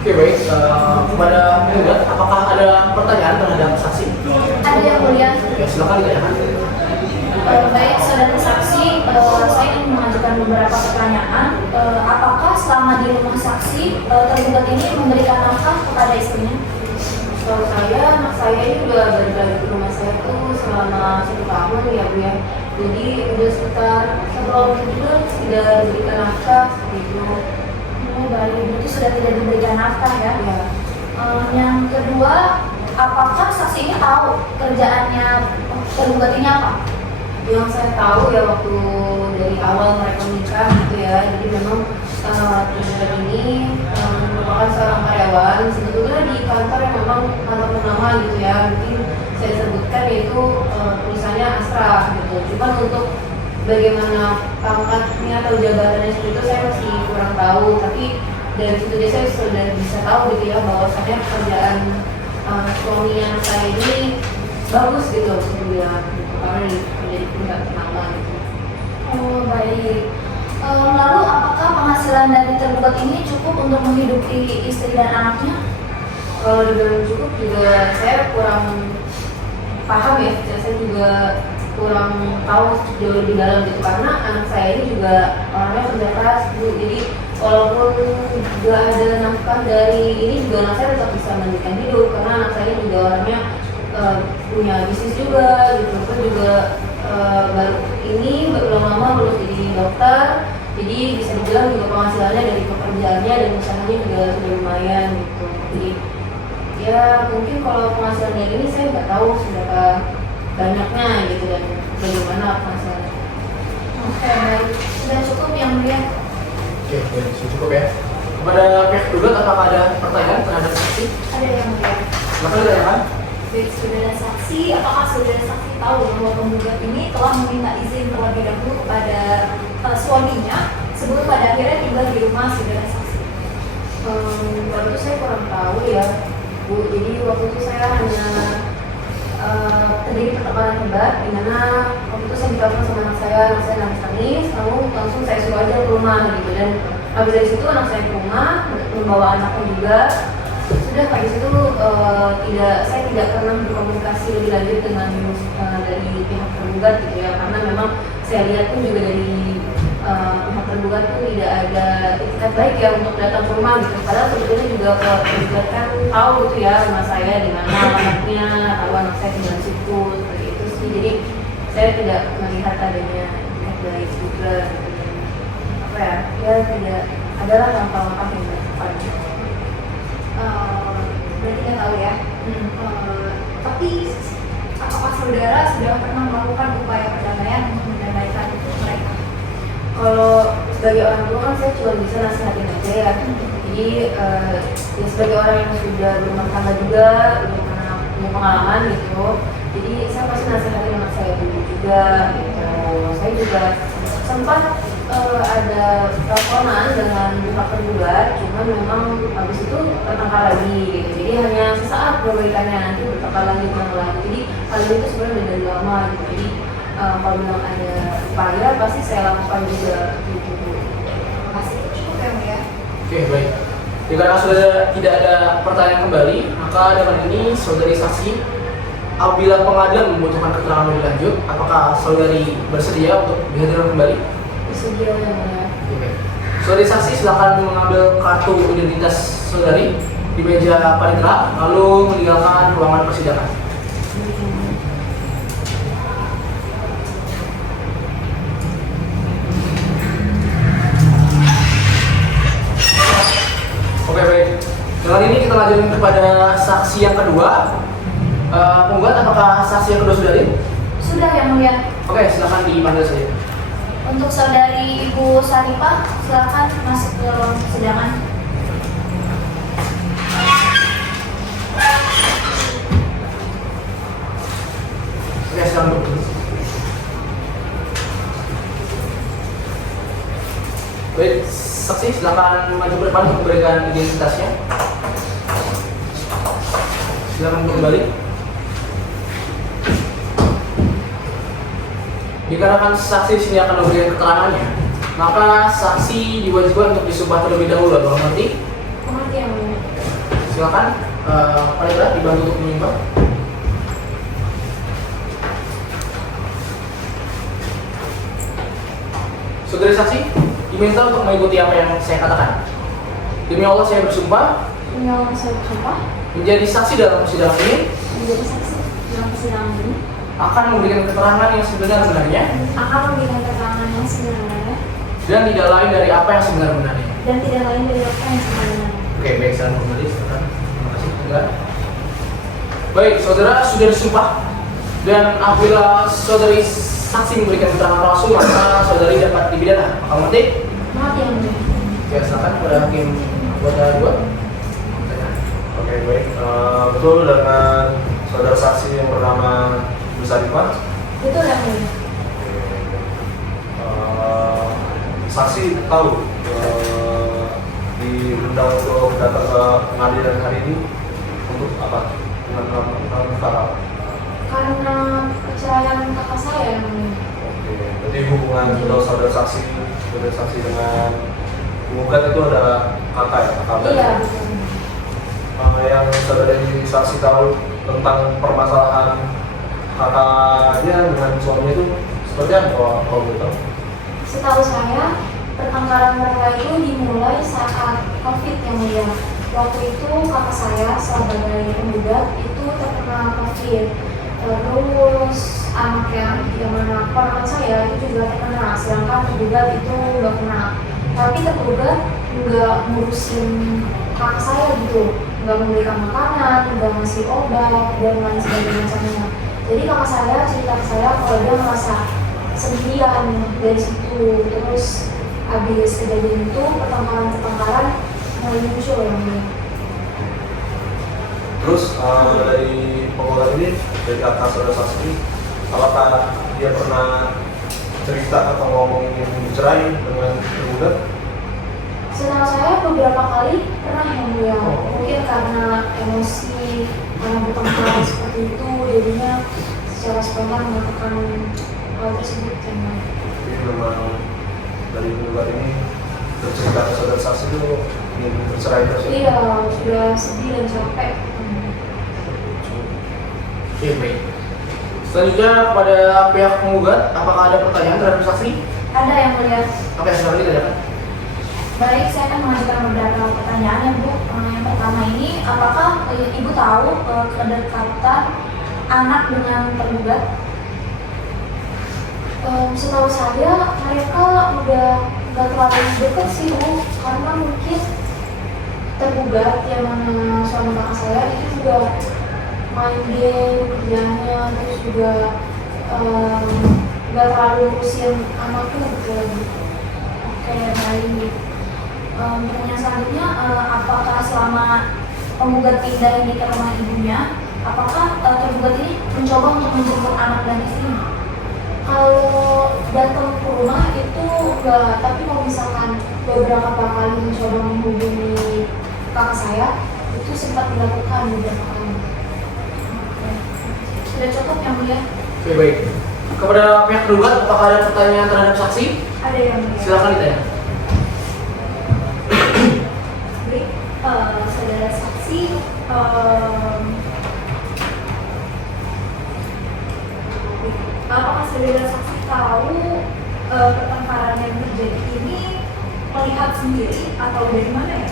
Oke, baik. Kepada penggugat, apakah ada pertanyaan terhadap saksi? Ada Yang Mulia. Oke, silakan ditanyakan. Baik, saudara saksi, saya ingin mengajukan beberapa pertanyaan. Apakah selama di rumah saksi tergugat ini memberikan nafkah kepada istrinya? Kalau saya, anak saya ini udah balik lagi ke rumah saya tuh selama 1 tahun ya Bu ya. Jadi udah sekitar 1 tahun juga tidak diberikan nafkah gitu. Oh, baik, berarti sudah tidak diberikan nafkah ya. Ya. Yang kedua, apakah saksi ini tahu kerjaannya tergugat ini apa? Yang saya tahu ya waktu dari awal mereka menikah gitu ya, jadi memang tergugat ini merupakan seorang karyawan sebetulnya di kantor yang memang kantor ternama gitu ya, mungkin saya sebutkan yaitu tulisannya Astra gitu. Cuman untuk bagaimana pangkatnya atau jabatannya seperti itu saya masih kurang tahu, tapi dari situ aja saya sudah bisa tahu gitu ya bahwasanya pekerjaan suaminya saya ini bagus gitu saya bilang gitu, karena menjadi perusahaan ternama gitu. Oh, baik. Lalu apakah penghasilan dari tergugat ini cukup untuk menghidupi istri dan anaknya? Kalau dibilang cukup juga saya kurang paham ya, saya juga kurang tahu jauh lebih dalam gitu, karena anak saya ini juga orangnya kerja keras Bu. Jadi walaupun juga ada nafkah dari ini juga anak saya tetap bisa melanjutkan hidup karena anak saya juga orangnya punya bisnis juga gitu. Terus juga baru lama lulus jadi dokter, jadi bisa dibilang juga penghasilannya dari pekerjaannya dan usahanya juga sudah lumayan gitu. Jadi ya mungkin kalau penghasilan dari ini saya nggak tahu seberapa banyaknya gitu dan bagaimana penghasilannya. Kepada pihak tergugat, apakah ada pertanyaan terhadap saksi? Ada yang mulia. Silakan ditanyakan. Baik, saudara saksi, apakah saudara saksi tahu bahwa penggugat ini telah meminta izin terlebih dahulu kepada suaminya sebelum pada akhirnya tinggal di rumah saudara saksi? Waktu itu saya kurang tahu ya, Bu. Jadi waktu itu saya hanya terjadi pertekanan hebat, di mana waktu itu saya ditelepon sama anak saya nangis-nangis, lalu langsung saya suruh aja ke rumah gitu. Dan habis dari situ anak saya ke rumah, membawa anaknya juga. Sudah habis itu saya tidak pernah berkomunikasi lebih lanjut dengan dari pihak tergugat gitu ya, karena memang saya lihat pun juga dari pihak tergugat pun tidak ada etikat baik ya untuk datang ke rumah gitu. Padahal sebetulnya juga tergugat kan tahu gitu ya rumah saya di mana anaknya, tahu anak saya tinggal di situ seperti itu sih. Jadi saya tidak melihat adanya etikat baik juga gitu. Dan apa ya tidak adalah langkah-langkah yang dilakukan. Berarti nggak tahu ya. Tapi apakah saudara sudah pernah melakukan upaya perdamaian untuk mendamaikan mereka? Kalau sebagai orang tua kan saya cuma bisa nasihatin aja ya. Jadi ya sebagai orang yang sudah berumah tangga juga, udah pernah punya pengalaman gitu. Jadi saya pasti nasihatin anak saya dulu juga gitu. Saya juga sempat ada teleponan dengan pihak tergugat, cuman memang habis itu tertangkap lagi gitu. Jadi hanya sesaat perbaikannya, nanti bertangkap lagi. Jadi hal itu sebenarnya udah dari lama gitu. Jadi kalau bilang ada upaya pasti saya lakukan juga gitu. Terima kasih. Cukup ya, Bu ya. Oke, baik. Jika sudah tidak ada pertanyaan kembali, maka dengan ini saudari saksi, apabila pengadilan membutuhkan keterangan lebih lanjut, apakah saudari bersedia untuk dihadirkan kembali? Bersedia ya, Bu ya. Oke. Saudari saksi silakan mengambil kartu identitas saudari di meja panitera, lalu meninggalkan ruangan persidangan. Oke, baik. Dengan ini kita lanjutkan kepada saksi yang kedua. Penggugat, apakah saksi yang kedua sudah hadir? Sudah yang mulia. Oke, silakan dipanggil saja. Untuk saudari Ibu Saripah, silakan masuk ke ruang persidangan. Oke, silakan duduk. Baik, saksi silakan maju ke depan untuk memberikan identitasnya. Silakan kembali. Dikarenakan saksi di sini akan memberikan keterangannya, maka saksi diwajibkan untuk disumpah terlebih dahulu. Kalau nanti, Mengerti yang mulia. silakan panitera dibantu untuk menyumpah. Saudari saksi diminta untuk mengikuti apa yang saya katakan. Demi Allah saya bersumpah Demi Allah saya bersumpah menjadi saksi dalam persidangan ini, menjadi saksi dalam persidangan ini akan memberikan keterangan yang sebenar-benarnya akan memberikan keterangan yang sebenarnya dan tidak lain dari apa yang sebenar-benarnya. dan tidak lain dari apa yang sebenarnya. Oke, baik, salam kembali. Silakan. Terima kasih, saudara. Baik, saudara sudah disumpah dan apabila saudari saksi memberikan keterangan palsu, maka saudari dapat dipidana. Maka mengerti? Mengerti yang mulia. Ya, silakan kepada hakim anggota 2. Oke, baik. Betul dengan saudara saksi yang bernama Bu Saripah. Betul yang mulia. Saksi tahu diundang untuk datang ke pengadilan hari ini untuk apa? Dengan perkara apa? Karena perceraian kakak saya yang mulia. Oke, jadi hubungan saudara saksi dengan penggugat itu adalah kakak ya? Kakak berarti? Iya, betul. Yang saudari saksi tahu tentang permasalahan kakaknya dengan suaminya itu seperti apa kalau boleh tahu? Setahu saya, pertengkaran mereka itu dimulai saat COVID yang mulia. Waktu itu kakak saya sebagai penggugat itu terkena COVID. Terus anak yang mana ponakan saya itu juga terkena, sedangkan tergugat itu nggak kena. Tapi tergugat nggak ngurusin kakak saya gitu, nggak memberikan makanan, nggak ngasih obat dan lain sebagainya. Jadi kakak saya cerita ke saya kalau dia merasa sendirian dari situ. Terus habis kejadian itu pertengkaran mulai muncul yang mulia. Terus dari penggugat ini, dari kata saudara saksi, apakah dia pernah cerita atau ngomong ingin bercerai dengan tergugat? Setahu saya beberapa kali pernah yang mulia. Mungkin karena emosi, karena bertengkar seperti itu, jadinya secara spontan mengatakan hal tersebut yang mulia. Jadi memang dari penggugat ini bercerita ke saudara saksi itu ingin bercerai terus. Iya, sudah sedih dan capek. Oke, baik. Selanjutnya kepada pihak penggugat, apakah ada pertanyaan terhadap saksi? Ada yang mulia. Oke, silakan ditanyakan. Baik, saya akan mengajukan beberapa pertanyaan ya Bu. Yang pertama ini, apakah Ibu tahu kedekatan anak dengan tergugat? Setahu saya mereka udah gak terlalu dekat sih Bu, karena mungkin tergugat yang mana suami kakak saya itu juga main game kerjanya, terus juga gak terlalu ngurusin anaknya gitu. Oke, baik. Pertanyaan selanjutnya, apakah selama penggugat pindah ini ke rumah ibunya, apakah tergugat ini mencoba untuk menjemput anak dan istrinya? Kalau datang ke rumah itu enggak, tapi kalau misalkan beberapa kali mencoba menghubungi kakak saya, itu sempat dilakukan beberapa kali. Oke. Sudah cukup yang mulia? Oke, baik. Kepada pihak tergugat, apakah ada pertanyaan terhadap saksi? Ada yang mulia. Silakan ditanya. Baik, saudara saksi, apakah saudara saksi tahu pertengkaran yang terjadi ini melihat sendiri atau dari mana ya?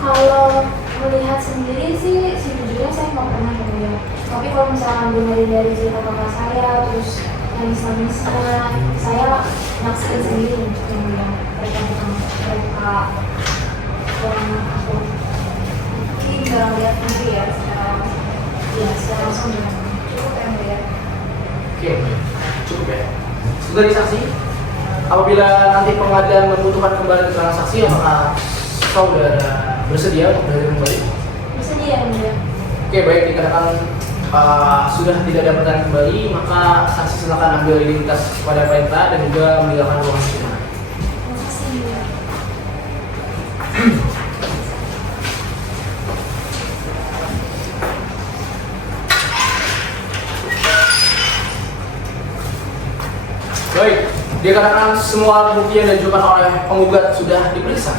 Kalau melihat sendiri sih, sejujurnya saya nggak pernah ya mulia. Tapi kalau misalkan dengerin dari cerita kakak saya, terus nangis-nangisnya, saya nyaksiin sendiri yang mulia. Mereka orang aku. Mungkin nggak lihat sendiri ya sekarang. Ya, secara langsung dengan Cukup yang melihat. Oke, baik. Cukup ya. Sudah disaksi. Apabila nanti pengadilan membutuhkan kembali keterangan saksi, apakah saudara bersedia untuk hadir kembali? bersedia yang mulia. Oke, baik. Dikarenakan sudah tidak ada pertanyaan kembali, maka saksi silakan ambil identitas pada perintah dan juga meninggalkan ruangan persidangan. Terima kasih yang mulia. Baik, dikarenakan semua bukti yang diajukan oleh penggugat sudah diperiksa,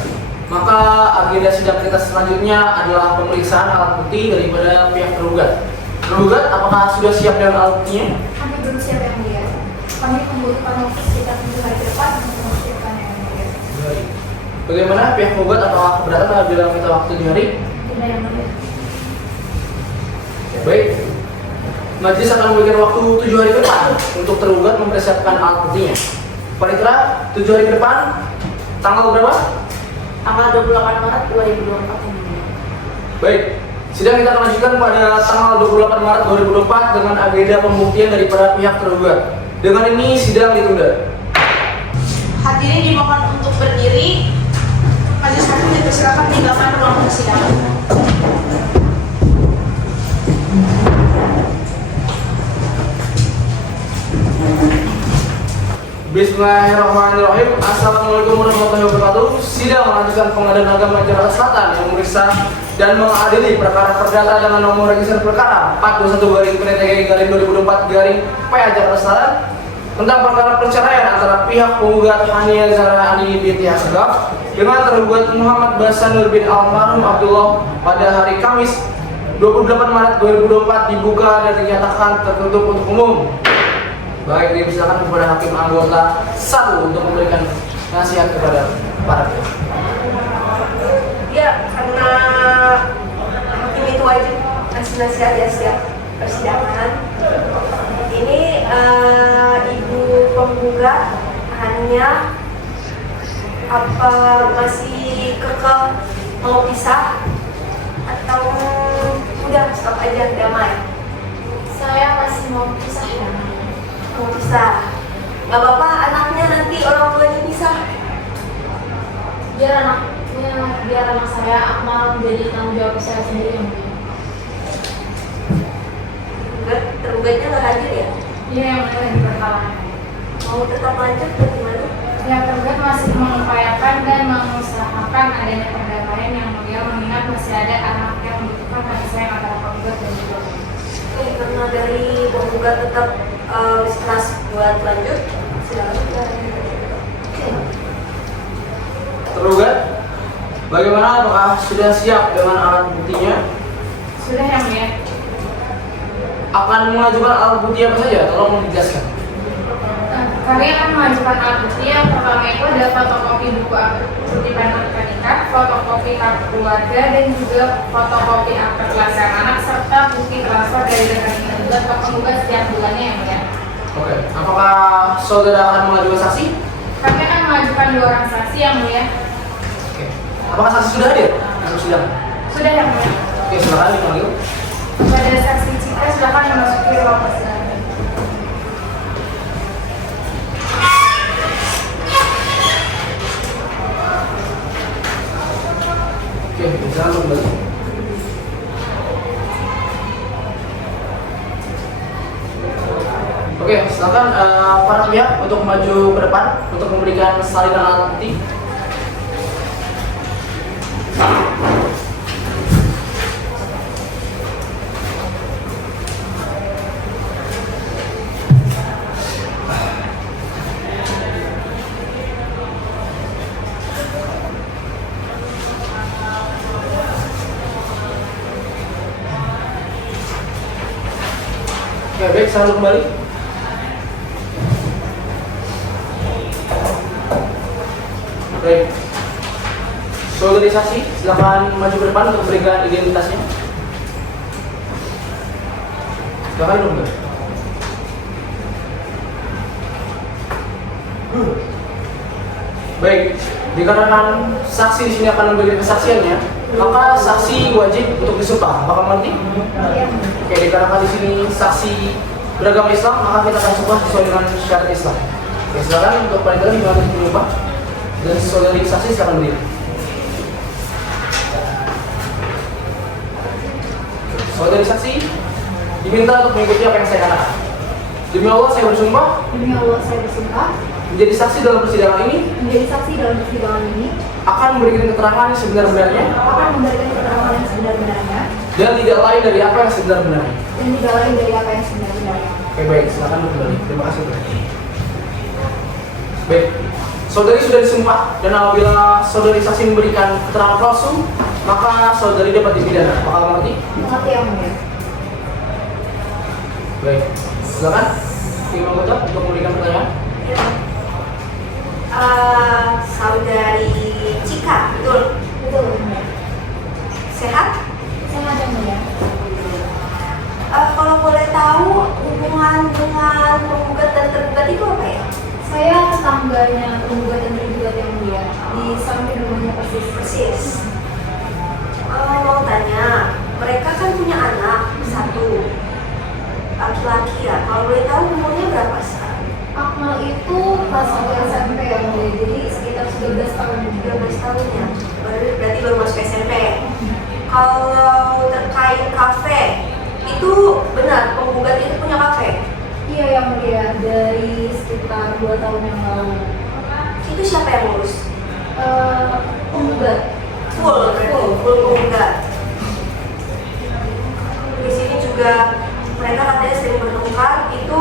maka agenda sidang kita selanjutnya adalah pemeriksaan alat bukti daripada pihak tergugat. Tergugat, apakah sudah siap dengan alat buktinya? Kami belum siap yang mulia. Kami membutuhkan waktu sekitar 7 hari ke depan untuk mempersiapkan yang mulia. Baik. Bagaimana pihak penggugat apakah keberatan apabila kita waktu 7 hari? Tidak yang mulia. Baik. Majelis akan memberikan waktu 7 hari ke depan untuk tergugat mempersiapkan alat buktinya. Panitera, 7 hari ke depan, tanggal berapa? Tanggal 28 Maret 2024 yang mulia. Baik, sidang kita akan lanjutkan pada tanggal 28 Maret 2024 dengan agenda pembuktian daripada pihak tergugat. Dengan ini sidang ditunda. Hadirin dimohon untuk berdiri. Majelis hakim dipersilakan meninggalkan ruang persidangan. Bismillahirrahmanirrahim. Assalamualaikum warahmatullahi wabarakatuh. Sidang melanjutkan Pengadilan Agama Jakarta Selatan yang memeriksa dan mengadili perkara perdata dengan nomor register perkara 421/PTGI/2024/PA Jakarta Selatan tentang perkara perceraian antara pihak penggugat Hania Zahra Ani binti Asgaf dengan tergugat Muhammad Basanur bin Almarhum Abdullah pada hari Kamis 28 Maret 2024 dibuka dan dinyatakan tertutup untuk umum. Baik, dipersilakan kepada hakim anggota 1 untuk memberikan nasihat kepada para pihak. Ya, karena hakim itu wajib ngasih nasihat ya setiap persidangan. Ini ibu penggugat Hania apa masih kekeh mau pisah atau udah stop aja damai? Saya masih mau pisah ya. Mau pisah? Gak apa-apa, anaknya nanti orang tuanya pisah. Biar anak Ya, biar anak saya Akmal menjadi tanggung jawab saya sendiri yang mulia. Tergugatnya nggak hadir ya? Iya, yang mulia lagi berhalangan. Mau tetap lanjut atau gimana? Ya, tergugat masih mengupayakan dan mengusahakan adanya perdamaian yang mulia, mengingat masih ada anak yang membutuhkan kasih sayang antara penggugat dan juga Oke, karena dari penggugat tetap keras buat lanjut, silakan. Tergugat, bagaimana? Apakah sudah siap dengan alat buktinya? sudah yang mulia. Akan mengajukan alat bukti apa saja? Tolong dijelaskan. Kami akan mengajukan alat bukti yang pertama itu adalah fotokopi buku akte pernikahan, fotokopi kartu keluarga, dan juga fotokopi akte kelahiran anak serta bukti transfer dari rekening tergugat ke penggugat setiap bulannya yang mulia. Oke, apakah saudara akan mengajukan saksi? Kami akan mengajukan 2 orang saksi yang mulia. Oke. Apakah saksi sudah hadir? Untuk sidang. Sudah yang mulia. Oke, silakan dipanggil. Kepada saksi Cika silakan memasuki ruang persidangan. Oke, silakan kembali. Oke, silakan para pihak untuk maju ke depan untuk memberikan salinan alat bukti. Oke, baik, selalu kembali. Baik. Saudari saksi, silakan maju ke depan untuk memberikan identitasnya. Silakan dong, Mbak. Baik, dikarenakan saksi di sini akan memberikan kesaksiannya, maka saksi wajib untuk disumpah. Apakah mengerti? Oke, dikarenakan di sini saksi beragama Islam, maka kita akan sumpah sesuai dengan syariat Islam. Oke, silakan untuk panitia dimana untuk menyumpah. Dan saudari saksi silakan berdiri. Saudari saksi diminta untuk mengikuti apa yang saya katakan. Demi Allah saya bersumpah Demi Allah saya bersumpah menjadi saksi dalam persidangan ini, menjadi saksi dalam persidangan ini, akan memberikan keterangan yang sebenar-benarnya akan memberikan keterangan yang sebenar-benarnya dan tidak lain dari apa yang sebenar-benarnya. dan tidak lain dari apa yang sebenar-benarnya. Oke, baik, silakan kembali. Terima kasih. Baik, saudari sudah disumpah dan apabila saudari saksi memberikan keterangan palsu, maka saudari dapat dipidana. Apakah mengerti? Mengerti yang mulia. Baik, silakan tim anggota untuk memberikan pertanyaan. Saudari Cika, betul? Betul yang mulia. Sehat? Sehat yang mulia. Kalau boleh tahu hubungan dengan penggugat dan tergugat itu apa ya? Saya tetangganya penggugat dan tergugat yang mulia, di samping rumahnya persis. Persis. Mau tanya, mereka kan punya anak satu, laki-laki ya. Kalau boleh tahu umurnya berapa sekarang? Akmal itu kelas 1 SMP yang mulia, jadi sekitar 13 tahun. 13 tahun ya. Berarti baru masuk SMP. Kalau terkait kafe, itu benar penggugat itu punya kafe? Iya yang mulia, dari sekitar 2 tahun yang lalu. Itu siapa yang ngurus? Penggugat. Full penggugat. Di sini juga mereka katanya sering bertengkar. Itu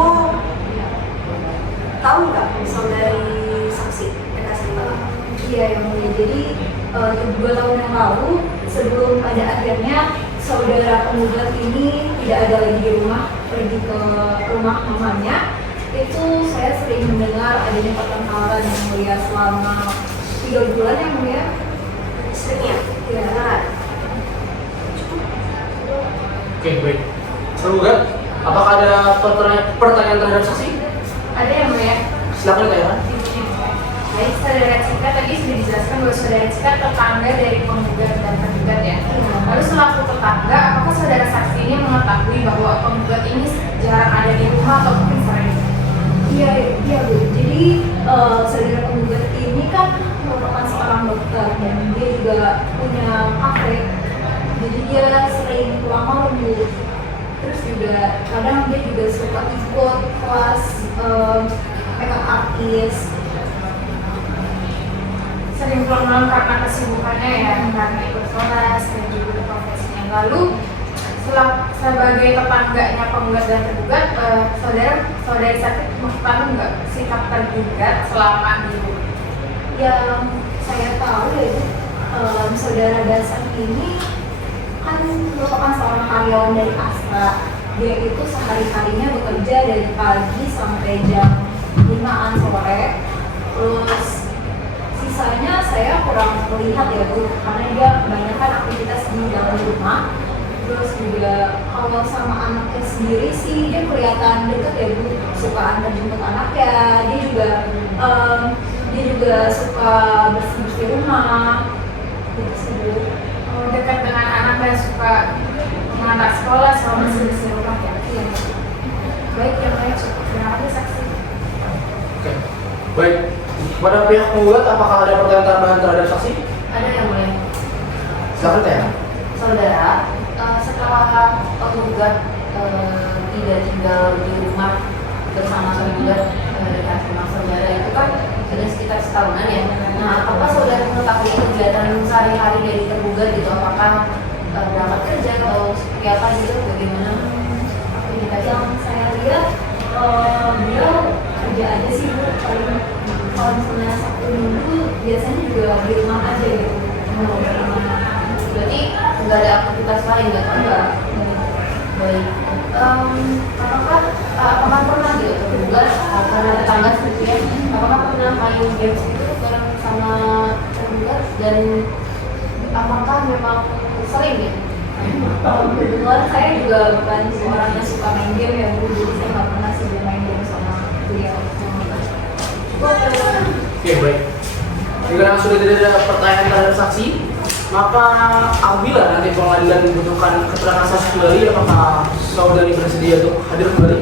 tahu nggak saudari saksi? Mereka sering bertengkar. Iya yang mulia, jadi 2 tahun yang lalu sebelum pada akhirnya saudara penggugat ini tidak ada lagi di rumah, pergi ke rumah mamanya, itu saya sering mendengar adanya pertengkaran yang mulia selama 3 bulan yang mulia. Istrinya? Iya. Benar. Oke, baik. Tergugat, apakah ada pertanyaan terhadap saksi? Ada yang mulia. Silakan ditanyakan. Baik, saudara Cika tadi sudah dijelaskan bahwa saudara Cika tetangga dari penggugat dan tergugat ya. Lalu selaku tetangga, apakah saudara saksi ini mengetahui bahwa penggugat ini jarang ada di rumah atau mungkin sering? Iya Bu. Jadi saudara penggugat ini kan merupakan seorang dokter dan dia juga punya kafe, jadi dia sering pulang malam Bu. Terus juga kadang dia juga suka ikut kelas makeup artist. Sering pulang malam karena kesibukannya ya, karena ikut kelas dan juga profesinya. Lalu sebagai tetangganya penggugat dan tergugat, saudari sakit mengetahui nggak sikap tergugat selama di rumah? Yang saya tahu ya Bu, saudara Dasan ini kan merupakan seorang karyawan dari Astra. Dia itu sehari-harinya bekerja dari pagi sampai jam 5-an sore. Terus sisanya saya kurang melihat ya Bu, karena dia kebanyakan aktivitas di dalam rumah. Terus juga kalau sama anaknya sendiri sih dia kelihatan deket ya Bu, suka antar jemput anaknya. Dia juga suka bersih-bersih rumah gitu sih Bu. Dekat dengan anak dan suka mengantar sekolah selama bersih rumah ya. Iya. Baik, yang lain cukup. Terima kasih saksi. Oke. Baik. Pada pihak penggugat, apakah ada pertanyaan tambahan terhadap saksi? Ada yang boleh. Silakan tanya. Saudara, setelah penggugat tidak tinggal di rumah bersama penggugat dekat rumah saudara itu kan sudah sekitar setahunan ya. Nah, apakah saudara mengetahui kegiatan sehari-hari dari tergugat gitu? Apakah berangkat kerja atau seperti apa gitu? Bagaimana aktivitasnya? Yang saya lihat beliau kerja aja sih Bu, paling kalau misalnya Sabtu Minggu biasanya juga di rumah aja gitu. Berarti nggak ada aktivitas lain nggak? Enggak. Baik. Apakah pernah gitu tergugat karena tetangga seperti ya? Apakah pernah main games itu bareng sama tergugat dan apakah memang sering gitu? Kebetulan saya juga bukan orang yang suka main game ya Bu, jadi saya nggak pernah sih main game sama beliau. Oke, baik. Jika sudah tidak ada pertanyaan terhadap saksi, maka apabila nanti pengadilan membutuhkan keterangan saksi kembali, apakah saudari bersedia untuk hadir kembali?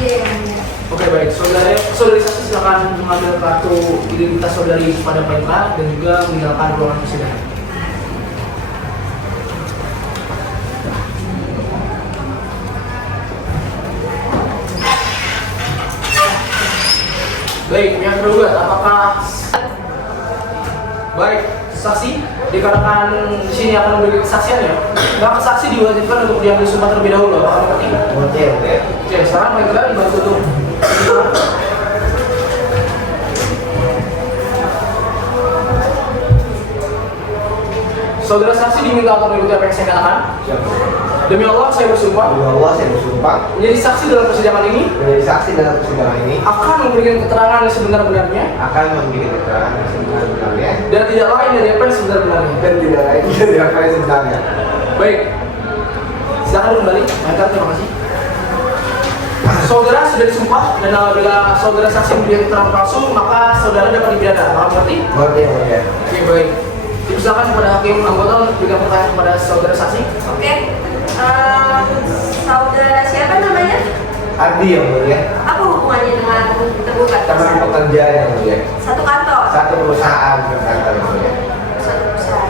Iya, yang mulia. Oke, baik. Saudari saksi silakan mengambil kartu identitas saudari pada Petra dan juga meninggalkan ruangan persidangan. Baik, yang tergugat, apakah baik saksi dikarenakan di sini akan memberi kesaksian ya, maka saksi diwajibkan untuk diambil sumpah terlebih dahulu. Apakah mengerti? Oke. Oke, sekarang baiklah dibantu tuh. Saudara saksi diminta untuk mengikuti apa yang saya katakan. Demi Allah saya bersumpah Demi Allah saya bersumpah menjadi saksi dalam persidangan ini, menjadi saksi dalam persidangan ini akan memberikan keterangan yang sebenar-benarnya akan memberikan keterangan yang sebenar-benarnya dan tidak lain dari apa yang sebenar-benarnya. dan tidak lain dari apa yang sebenarnya. Baik, silakan kembali. Baiklah, terima kasih. Saudara sudah disumpah dan apabila saudara saksi memberikan keterangan palsu, maka saudara dapat dipidana. Paham berarti? Oke. Oke, baik. Dipersilakan kepada hakim anggota untuk berikan pertanyaan kepada saudara saksi. Oke. Saudara siapa namanya? Ardi yang mulia, Apa hubungannya dengan tergugat? teman pekerja yang mulia, Satu kantor. satu perusahaan berkantor yang mulia. Satu perusahaan.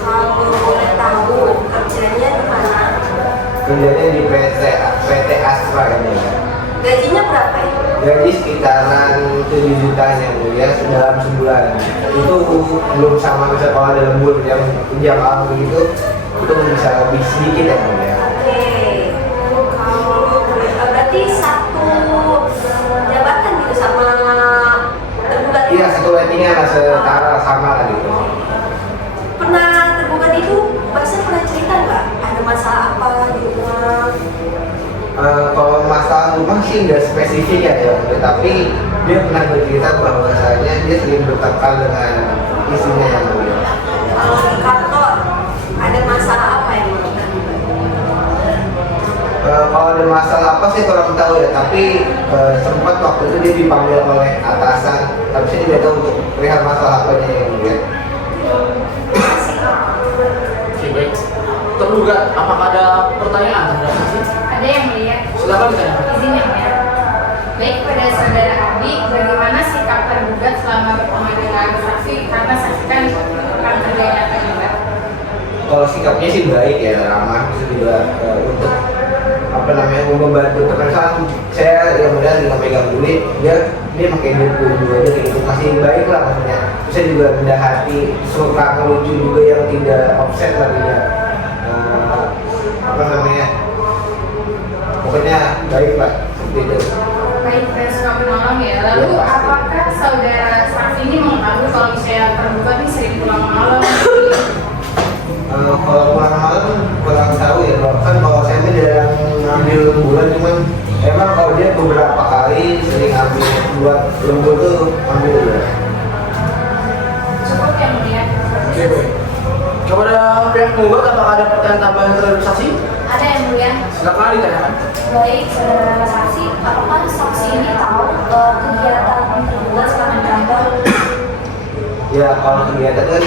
Kalau boleh tahu kerjanya di mana? Kerjanya di PT Astra yang mulia. Gajinya berapa ya? Gaji sekitaran 7 juta yang mulia dalam sebulan. Itu belum sama bisa kalau ada lembur yang tunjangan begitu, itu bisa lebih sedikit yang mulia. Oke. Kalau berarti satu jabatan gitu sama tergugat. Iya, satu ratingnya lah setara sama lah gitu. Pernah tergugat itu, Basnya pernah cerita nggak? Ada masalah apa di rumah? Kalau masalah rumah sih nggak spesifik ya, tapi dia pernah bercerita bahwasanya dia sering bertengkar dengan istrinya yang mulia. Kalau di kantor ada masalah apa yang Kalau ada masalah apa sih kurang tahu ya, tapi sempat waktu itu dia dipanggil oleh atasan, tapi saya tidak tahu untuk lihat masalah apanya yang mulia. Oke, baik. Tergugat, apakah ada pertanyaan terhadap saksi? Ada yang melihat Silakan ditanyakan. izin yang ya. Baik, pada saudara Abi, bagaimana sikap tergugat selama bertemu dengan saksi karena saksi kan rekan kerja nyata juga. Kalau sikapnya sih baik ya, ramah, terus juga untuk apa namanya membantu. Karena kan saya yang mudah nggak pegang duit, dia pakai duit juga aja kayak gitu, masih baik lah maksudnya. Terus saya juga rendah hati, suka lucu juga yang tidak offset lah dia. Apa namanya? Pokoknya baik lah seperti itu. Baik, saya suka menolong ya. Lalu apakah saudara saksi ini mengetahui kalau misalnya tergugat ini sering pulang malam? Kalau pulang malam kurang tahu ya, kalau saya ini jarang ngambil bulan, cuman emang kalau dia beberapa kali sering ambil buat lembur tuh ambil ya. Cukup yang mulia. Oke, baik. Kepada pihak penggugat apakah ada pertanyaan tambahan terhadap saksi? Ada yang mulia. Silakan ditanyakan. Baik, saudara saksi, apakah saksi ini tahu kegiatan tergugat selama di kantor? Ya kalau kegiatan kan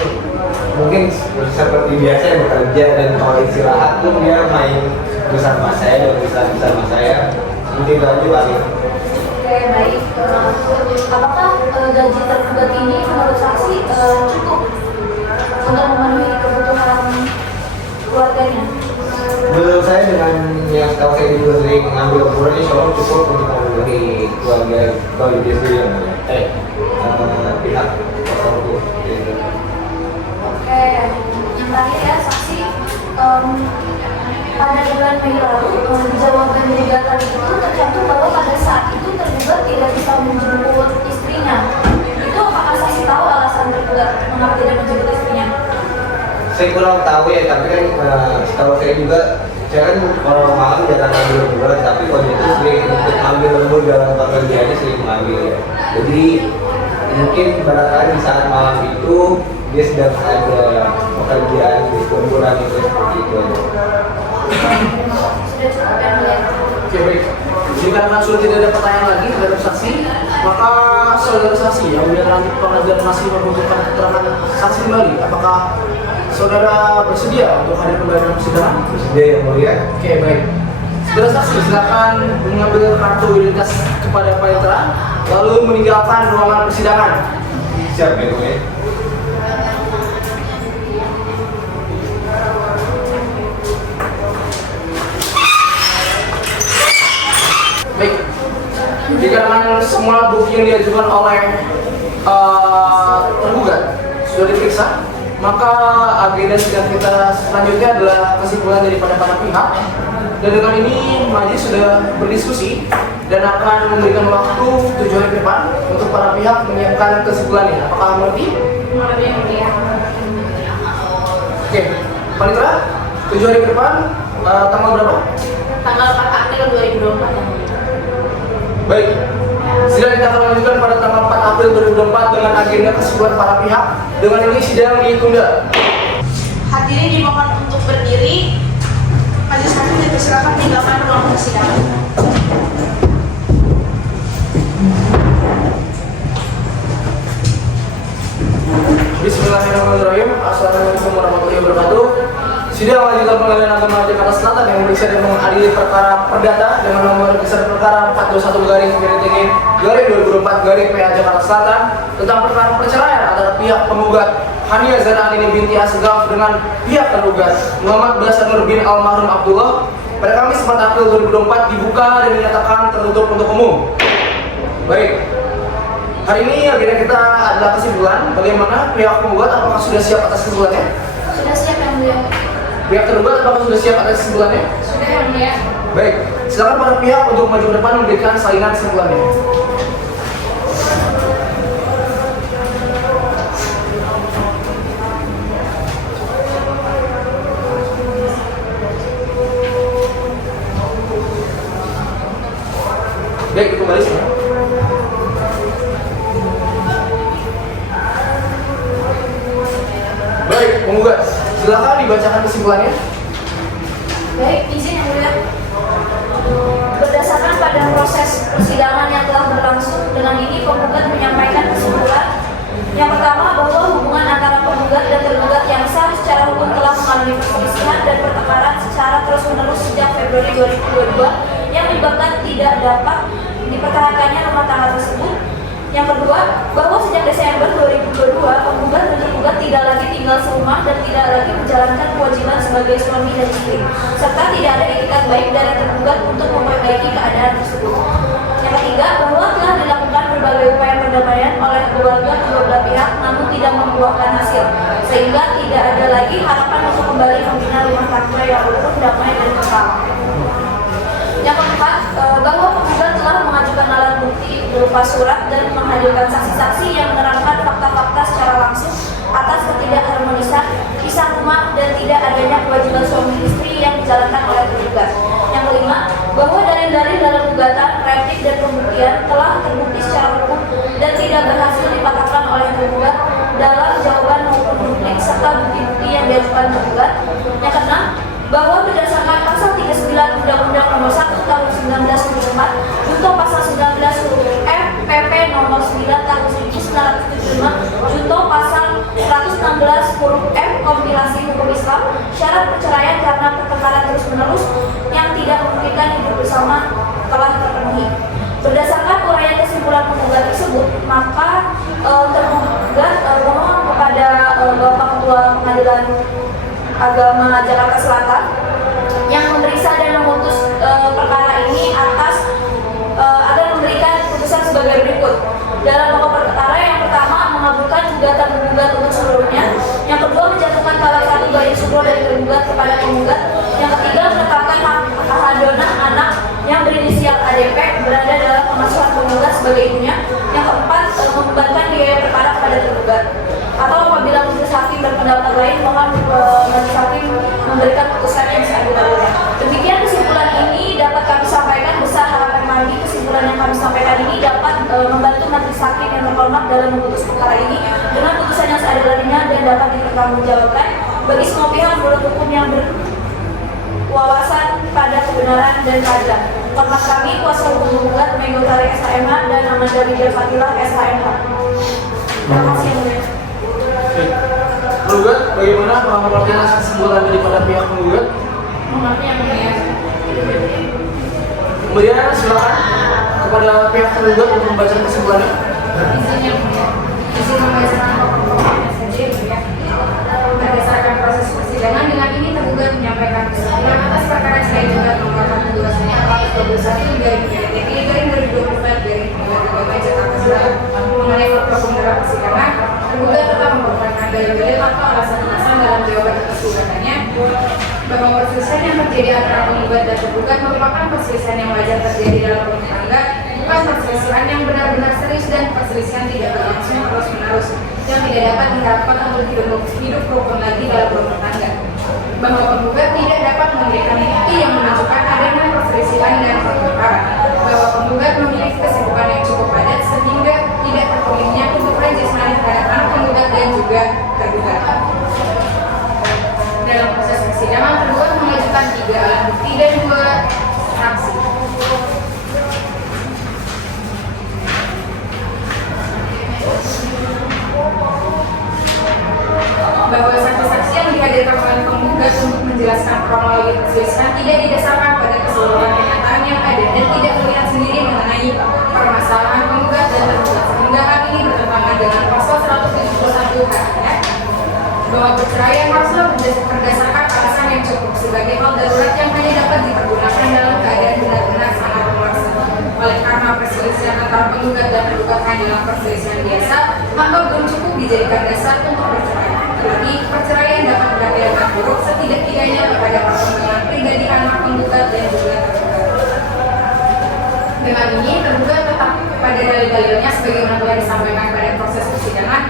mungkin seperti biasa yang bekerja, dan kalau istirahat pun dia main bersama saya dan bersama saya seperti itu aja paling. Oke, baik. Apakah gaji tergugat ini menurut saksi cukup untuk memenuhi kebutuhan keluarganya? Menurut saya dengan yang tahu saya juga sering mengambil ukuran, insya Allah cukup untuk memenuhi keluarga dia sendiri yang pihak kuasa hukum. Gitu. Oke, yang terakhir ya saksi, pada bulan Mei lalu di jawaban gugatan itu tercantum bahwa pada saat itu tergugat tidak bisa menjemput istrinya. Itu apakah saksi tahu alasan tergugat mengapa tidak menjemput istrinya? Saya kurang tahu ya, tapi kan setahu saya juga, saya kan kalau malam jarang ngambil lembur, tapi kalau itu sering untuk ngambil lembur dalam pekerjaannya sering mengambil ya. Jadi mungkin barangkali di saat malam itu dia sedang ada pekerjaan di lemburan itu, seperti itu aja. Sudah cukup yang mulia. Oke, baik. Jika karena sudah tidak ada pertanyaan lagi terhadap saksi, maka saudara saksi yang lanjut pengadilan masih membutuhkan keterangan saksi kembali. Apakah saudara bersedia untuk hadir kembali dalam persidangan? Bersedia yang mulia. Oke, baik. Saudara saksi, silakan mengambil kartu identitas kepada panitera, lalu meninggalkan ruangan persidangan. Siap ya mulia. Baik, dikarenakan semua bukti yang diajukan oleh tergugat sudah diperiksa, maka agenda sidang kita selanjutnya adalah kesimpulan daripada para pihak. Dan dengan ini majelis sudah berdiskusi dan akan memberikan waktu 7 hari ke depan untuk para pihak menyiapkan kesimpulannya. Apakah mengerti? Mengerti yang mulia. Oke, panitera, 7 hari ke depan, tanggal berapa? Tanggal 4 April 2024 yang mulia. Baik, sidang kita akan lanjutkan pada tanggal 4 April 2024 dengan agenda kesimpulan para pihak. Dengan ini sidang ditunda. Hadirin dimohon untuk berdiri. Majelis hakim dipersilakan meninggalkan ruang persidangan. Bismillahirrahmanirrahim. Assalamualaikum warahmatullahi wabarakatuh. Sidang lanjutan pengadilan agama Jakarta Selatan yang memeriksa dan mengadili perkara perdata dengan nomor besar perkara 421/2024/PA Jakarta Selatan tentang perkara perceraian antara pihak penggugat Hania Zana Anini binti Asgaf dengan pihak tergugat Muhammad Basanur bin Almarhum Abdullah pada Kamis 4 April 2024 dibuka dan dinyatakan tertutup untuk umum. Baik, hari ini agenda kita adalah kesimpulan. Bagaimana pihak penggugat, apakah sudah siap atas kesimpulannya? Sudah siap yang mulia. Pihak tergugat apakah sudah siap atas kesimpulannya? Sudah yang mulia. Baik, silakan para pihak untuk maju ke depan memberikan salinan kesimpulannya. Baik, kembali semua. Baik, penggugat, silakan dibacakan kesimpulannya. Baik, izin yang mulia. Berdasarkan pada proses persidangan yang telah berlangsung, dengan ini penggugat menyampaikan kesimpulan yang pertama bahwa hubungan antara penggugat dan tergugat yang sah secara hukum telah mengalami perselisihan dan pertengkaran secara terus-menerus sejak Februari 2022 yang menyebabkan tidak dapat dipertahankannya rumah tangga tersebut. Yang kedua, kedua, bahwa sejak Desember 2022, penggugat dan tergugat tidak lagi tinggal serumah dan tidak lagi menjalankan kewajiban sebagai suami dan istri, serta tidak ada etikat baik dari tergugat untuk memperbaiki keadaan tersebut. Yang ketiga, bahwa telah dilakukan berbagai upaya perdamaian oleh keluarga kedua belah pihak namun tidak membuahkan hasil, sehingga tidak ada lagi harapan untuk kembali membina rumah tangga yang utuh, damai dan kekal. Yang keempat, bahwa penggugat telah mengajukan alat bukti berupa surat dan menghadirkan saksi-saksi yang menerangkan fakta-fakta secara langsung atas ketidakharmonisan kisah rumah dan tidak adanya kewajiban suami istri yang dijalankan oleh tergugat. Yang kelima, bahwa dalil-dalil dalam gugatan, replik dan pembuktian telah terbukti secara hukum dan tidak berhasil dipatahkan oleh tergugat dalam jawaban maupun duplik serta bukti-bukti yang diajukan tergugat. Yang keenam, bahwa berdasarkan pasal 39 Undang-Undang Nomor 1 Tahun 1974 junto pasal 19 huruf F PP Nomor 9 Tahun 1975 junto pasal 116 huruf F Kompilasi Hukum Islam, syarat perceraian karena pertengkaran terus-menerus yang tidak memungkinkan hidup bersama telah terpenuhi. Berdasarkan uraian kesimpulan penggugat tersebut, maka tergugat memohon kepada Bapak Ketua Pengadilan Agama Jakarta Selatan yang memeriksa dan memutus perkara ini atas agar memberikan putusan sebagai berikut. Dalam pokok perkara, yang pertama mengabulkan gugatan tergugat untuk seluruhnya, yang kedua menjatuhkan talak satu bayi sumro dari tergugat kepada penggugat, yang ketiga menetapkan Ahadona anak yang berinisial ADP berada dalam pengasuhan penggugat sebagai ibunya, yang keempat membebankan biaya perkara kepada tergugat. Atau apabila majelis hakim berpendapat lain, mohon majelis hakim memberikan putusan yang seadil-adilnya. Demikian kesimpulan ini dapat kami sampaikan. Besar harapan kami kesimpulan yang kami sampaikan ini dapat membantu majelis hakim yang terhormat dalam memutus perkara ini dengan putusan yang seadil-adilnya dan dapat dipertanggungjawabkan bagi semua pihak menurut hukum yang berwawasan pada kebenaran dan keadilan. Hormat kami, kuasa hukum penggugat Megawati SHMH dan Amanda Widya Fatilah SHMH. Terima kasih yang mulia. Penggugat, bagaimana mengerti kesimpulan daripada pihak penggugat? Mengerti yang mulia. Kemudian silakan kepada pihak tergugat untuk membaca kesimpulannya. Izin yang mulia. Izin membacakan pokok-pokoknya saja yang mulia. Berdasarkan proses persidangan, dengan ini tergugat menyampaikan kesimpulan atas perkara cerai juga nomor 121 garing GTP garing 2024 garing Pengadilan Jakarta Selatan mengenai fakta pemberat persidangan. Tergugat tetap mempertanyakan dalil-dalil atau alasan-alasan dalam jawaban atas gugatannya bahwa perselisihan yang terjadi antara penggugat dan tergugat merupakan perselisihan yang wajar terjadi dalam rumah tangga, bukan perselisihan yang benar-benar serius dan perselisihan tidak berlangsung terus-menerus yang tidak dapat diharapkan untuk hidup rukun lagi dalam rumah tangga. Bahwa penggugat tidak dapat memberikan bukti yang menunjukkan adanya perselisihan dan pertengkaran. Bahwa penggugat memiliki kesibukan yang cukup padat sehingga tidak terpenuhinya kebutuhan jasmani terhadap anak penggugat dan juga tergugat. Dalam proses persidangan, tergugat mengajukan 3 alat bukti dan 2 saksi. Bahwa saksi-saksi yang dihadirkan oleh penggugat untuk menjelaskan kronologi perselisihan tidak didasarkan pada keseluruhan kenyataan yang ada dan tidak melihat sendiri mengenai permasalahan penggugat dan tergugat, sehingga hal ini bertentangan dengan pasal 171 HKS bahwa perceraian haruslah berdasarkan alasan yang cukup sebagai hal darurat yang hanya dapat dipergunakan dalam keadaan benar-benar sangat memaksa. Oleh karena perselisihan antara penggugat dan tergugat hanyalah perselisihan biasa, maka belum cukup dijadikan dasar untuk perceraian. Terlebih, perceraian dapat berakibat buruk setidak-tidaknya kepada perkembangan pribadi anak penggugat dan juga tergugat. Dengan ini, tergugat tetap pada dalil-dalilnya sebagaimana telah disampaikan pada proses persidangan,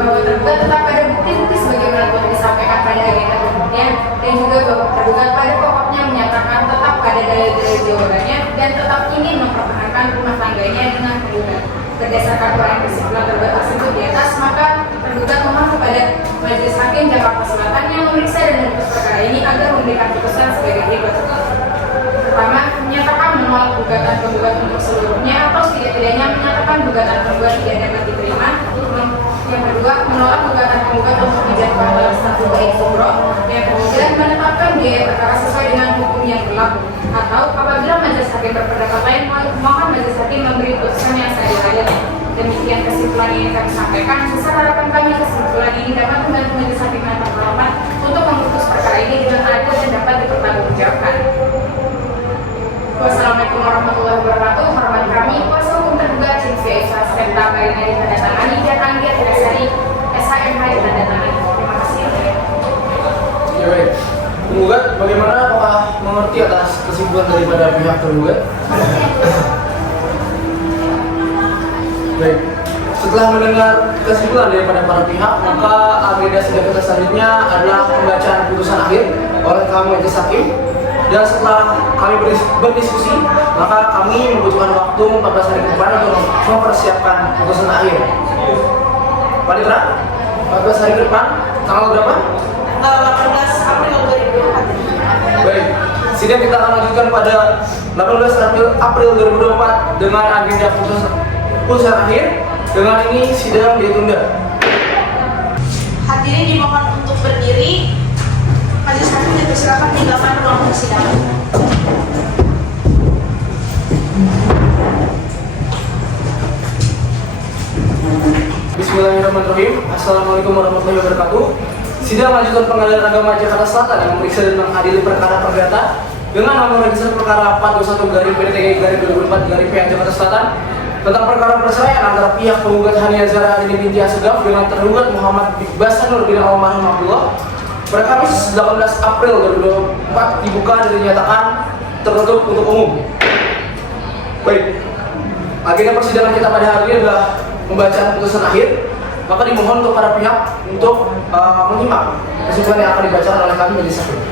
bahwa tergugat tetap pada bukti-bukti sebagaimana telah disampaikan pada agenda pembuktian, dan juga bahwa tergugat pada pokoknya menyatakan tetap pada dalil-dalil jawabannya dan tetap ingin mempertahankan rumah tangganya dengan penggugat. Berdasarkan uraian kesimpulan tergugat tersebut di atas, maka tergugat memohon kepada Majelis Hakim Jakarta Selatan yang memeriksa dan memutus perkara ini agar memberikan putusan sebagai berikut. Pertama, menyatakan menolak gugatan penggugat untuk seluruhnya atau setidak-tidaknya menyatakan gugatan penggugat tidak dapat diterima. Yang kedua, menolak gugatan penggugat untuk dijatuhkan dalam status baik sumro. Yang ketiga, menetapkan biaya perkara sesuai dengan hukum yang berlaku. Atau apabila majelis hakim berpendapat lain, mohon majelis hakim memberi putusan yang seadil-adilnya. ingin kami sampaikan, besar harapan kami kesimpulan ini dapat membantu majelis hakim yang terhormat untuk memutus perkara ini dengan adil dan dapat dipertanggungjawabkan. Wassalamualaikum warahmatullahi wabarakatuh. Hormat kami, kuasa hukum tergugat Cynthia Eva Spenta Marina ditandatangani dan Anggia Teresari SHMH ditandatangani. Terima kasih. Ya baik. Penggugat, bagaimana, apakah mengerti atas kesimpulan daripada pihak tergugat? Baik. Setelah mendengar kesimpulan daripada para pihak, maka agenda sidang kita selanjutnya adalah pembacaan putusan akhir oleh kami majelis hakim. Dan setelah kami berdiskusi, maka kami membutuhkan waktu 14 hari ke depan untuk mempersiapkan putusan akhir. Pak Ditra, 14 hari ke depan, tanggal berapa? 18 April 2024. Baik, sidang kita akan lanjutkan pada 18 April 2024 dengan agenda putusan akhir. Dengan ini sidang ditunda. Hadirin dimohon untuk berdiri. Majelis hakim dipersilakan meninggalkan ruang persidangan. Bismillahirrahmanirrahim. Assalamualaikum warahmatullahi wabarakatuh. Sidang lanjutan Pengadilan Agama Jakarta Selatan yang memeriksa dan mengadili perkara perdata dengan nomor register perkara 421/PTG/2024/PA Jakarta Selatan tentang perkara perceraian antara pihak penggugat Hania Zara Adini binti Asegaf dengan tergugat Muhammad Basanur bin Almarhum Abdullah pada Kamis 18 April 2024 dibuka dan dinyatakan tertutup untuk umum. Baik, agenda persidangan kita pada hari ini adalah pembacaan putusan akhir. Maka dimohon untuk para pihak untuk menyimak kesimpulan yang akan dibacakan oleh kami majelis hakim.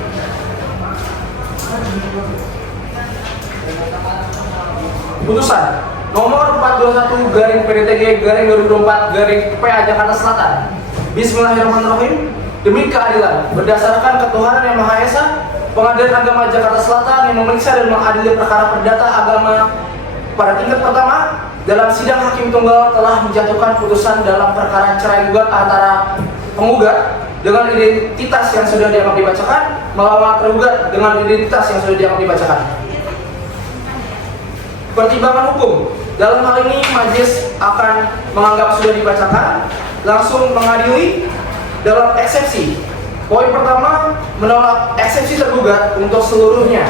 Putusan nomor 421/PDTG/2024/PA Jakarta Selatan. Bismillahirrahmanirrahim. Demi keadilan berdasarkan ketuhanan yang Maha Esa, Pengadilan Agama Jakarta Selatan yang memeriksa dan mengadili perkara perdata agama pada tingkat pertama dalam sidang hakim tunggal telah menjatuhkan putusan dalam perkara cerai gugat antara penggugat dengan identitas yang sudah dianggap dibacakan melawan tergugat dengan identitas yang sudah dianggap dibacakan. Pertimbangan hukum dalam hal ini majelis akan menganggap sudah dibacakan, langsung mengadili dalam eksepsi. Poin pertama, menolak eksepsi tergugat untuk seluruhnya.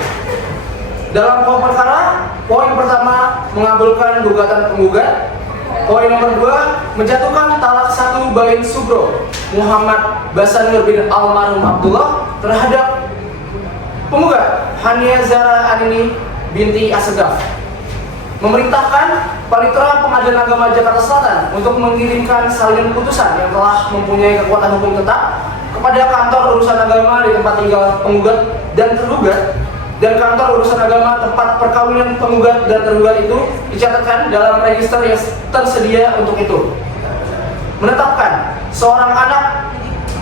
Dalam pokok perkara, poin pertama mengabulkan gugatan penggugat. Poin nomor 2, menjatuhkan talak 1 bain subro Muhammad Basanur bin Almarhum Abdullah terhadap penggugat Hania Zara Adini binti Asegaf. Memerintahkan Panitera Pengadilan Agama Jakarta Selatan untuk mengirimkan salinan putusan yang telah mempunyai kekuatan hukum tetap kepada kantor urusan agama di tempat tinggal penggugat dan tergugat, dan kantor urusan agama tempat perkawinan penggugat dan tergugat itu dicatatkan dalam register yang tersedia untuk itu. Menetapkan seorang anak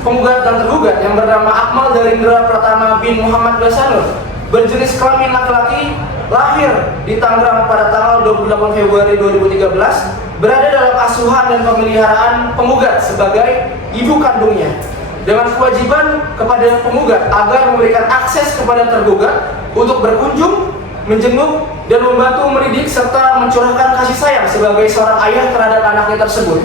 penggugat dan tergugat yang bernama Akmal Darindra Pratama bin Muhammad Basanur berjenis kelamin laki-laki, lahir di Tangerang pada tanggal 28 Februari 2013, berada dalam asuhan dan pemeliharaan penggugat sebagai ibu kandungnya, dengan kewajiban kepada penggugat agar memberikan akses kepada tergugat untuk berkunjung, menjenguk, dan membantu mendidik serta mencurahkan kasih sayang sebagai seorang ayah terhadap anaknya tersebut.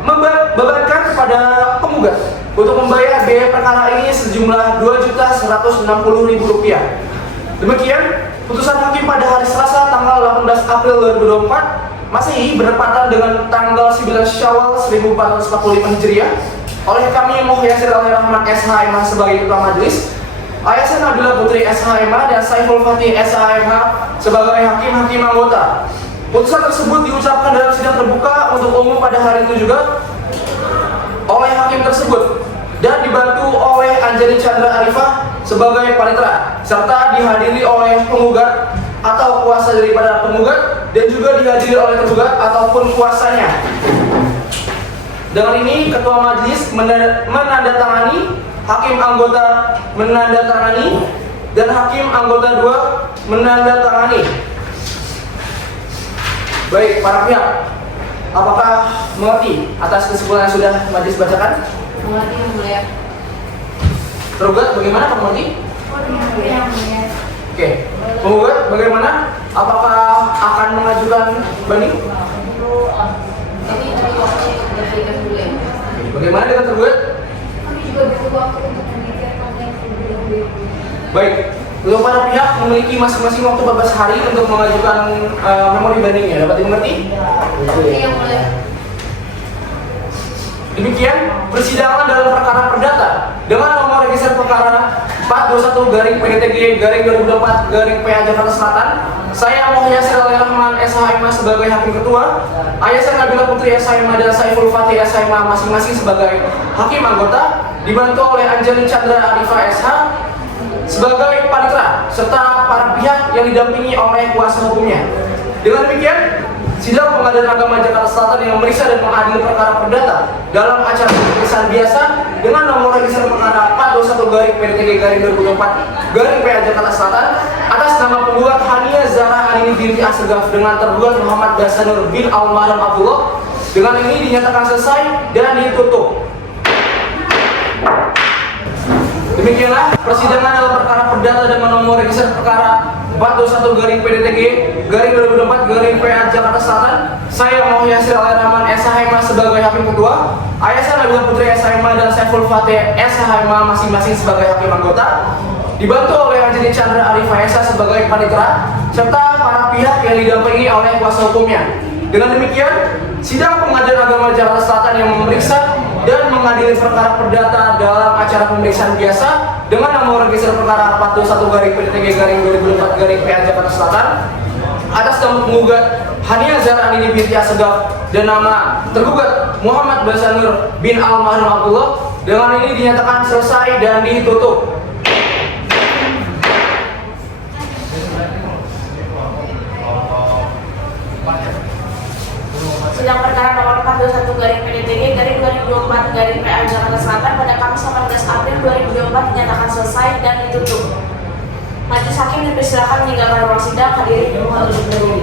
Membebankan kepada penggugat untuk membayar biaya perkara ini sejumlah Rp2.160.000. Demikian putusan hakim pada hari Selasa tanggal 18 April 2024 Masehi bertepatan dengan tanggal 9 Syawal 1445 Hijriah oleh kami Muhyasir Al-Rahman SHMH sebagai ketua majelis, Ayasan Nabila Putri SHMH dan Saiful Fatih SHMH sebagai hakim-hakim anggota. Putusan tersebut diucapkan dalam sidang terbuka untuk umum pada hari itu juga oleh hakim tersebut dan dibantu oleh Anjani Chandra Arifah sebagai panitera, serta dihadiri oleh penggugat atau kuasa daripada penggugat dan juga dihadiri oleh tergugat ataupun kuasanya. Dengan ini ketua majelis menandatangani, hakim anggota menandatangani, dan hakim anggota 2 menandatangani. Baik, para pihak, apakah mengerti atas kesimpulan yang sudah majelis bacakan? Mengerti, yang mulia. Tergugat bagaimana, Pak Mengerti? Oke, penggugat bagaimana? Apakah akan mengajukan banding? Jadi waktunya untuk berpikir dulu ya. Bagaimana dengan tergugat? Kami juga butuh waktu untuk memikirkan yang terlebih dahulu. Baik, untuk para pihak memiliki masing-masing waktu 14 hari untuk mengajukan memori bandingnya. Dapat dimengerti? Oke, yang mulai. Demikian persidangan dalam perkara perdata dengan nomor register perkara 421-PDTG-2024-PA Jakarta Selatan. Saya Muhammad Yasir Al-Rahman SHMA sebagai hakim ketua, Ayasa Nabila Putri SHMA dan Saiful Fatih SHMA masing-masing sebagai hakim anggota, dibantu oleh Anjani Chandra Arifah SH sebagai panitera serta para pihak yang didampingi oleh kuasa hukumnya. Dengan demikian, sidang Pengadilan Agama Jakarta Selatan yang memeriksa dan mengadili perkara perdata dalam acara pemeriksaan biasa dengan nomor register perkara 421-PDTG-2024-PA Jakarta Selatan atas nama penggugat Hania Zahra Anini binti Asegaf dengan tergugat Muhammad Basanur bin Almarhum Abdullah. Dengan ini dinyatakan selesai dan ditutup. Demikianlah persidangan dalam perkara perdata dengan nomor register perkara 421-PDTG-2024-PA Jakarta Selatan. Saya Muhammad Yasir Al-Rahman SHMA sebagai hakim ketua, Ayasa Nabila Putri SHMA dan Saiful Fatih SHMA masing-masing sebagai hakim anggota, dibantu oleh Anjani Chandra Arifah SH sebagai panitera serta para pihak yang didampingi oleh kuasa hukumnya. Dengan demikian, sidang Pengadilan Agama Jakarta Selatan yang memeriksa dan mengadili perkara perdata dalam acara pemeriksaan biasa dengan nomor register perkara 421-PDTG-2024-PA Jakarta Selatan atas nama penggugat Hania Zahra Anini binti Asegaf dan nama tergugat Muhammad Basanur bin Almarhum Abdullah. Dengan ini dinyatakan selesai dan ditutup. Sidang perkara nomor 421-PDTG-2024-PA Jakarta Selatan pada Kamis 18 April 2024 dinyatakan selesai dan ditutup. Majelis hakim dipersilakan meninggalkan ruang sidang. Hadirin mohon duduk berdiri.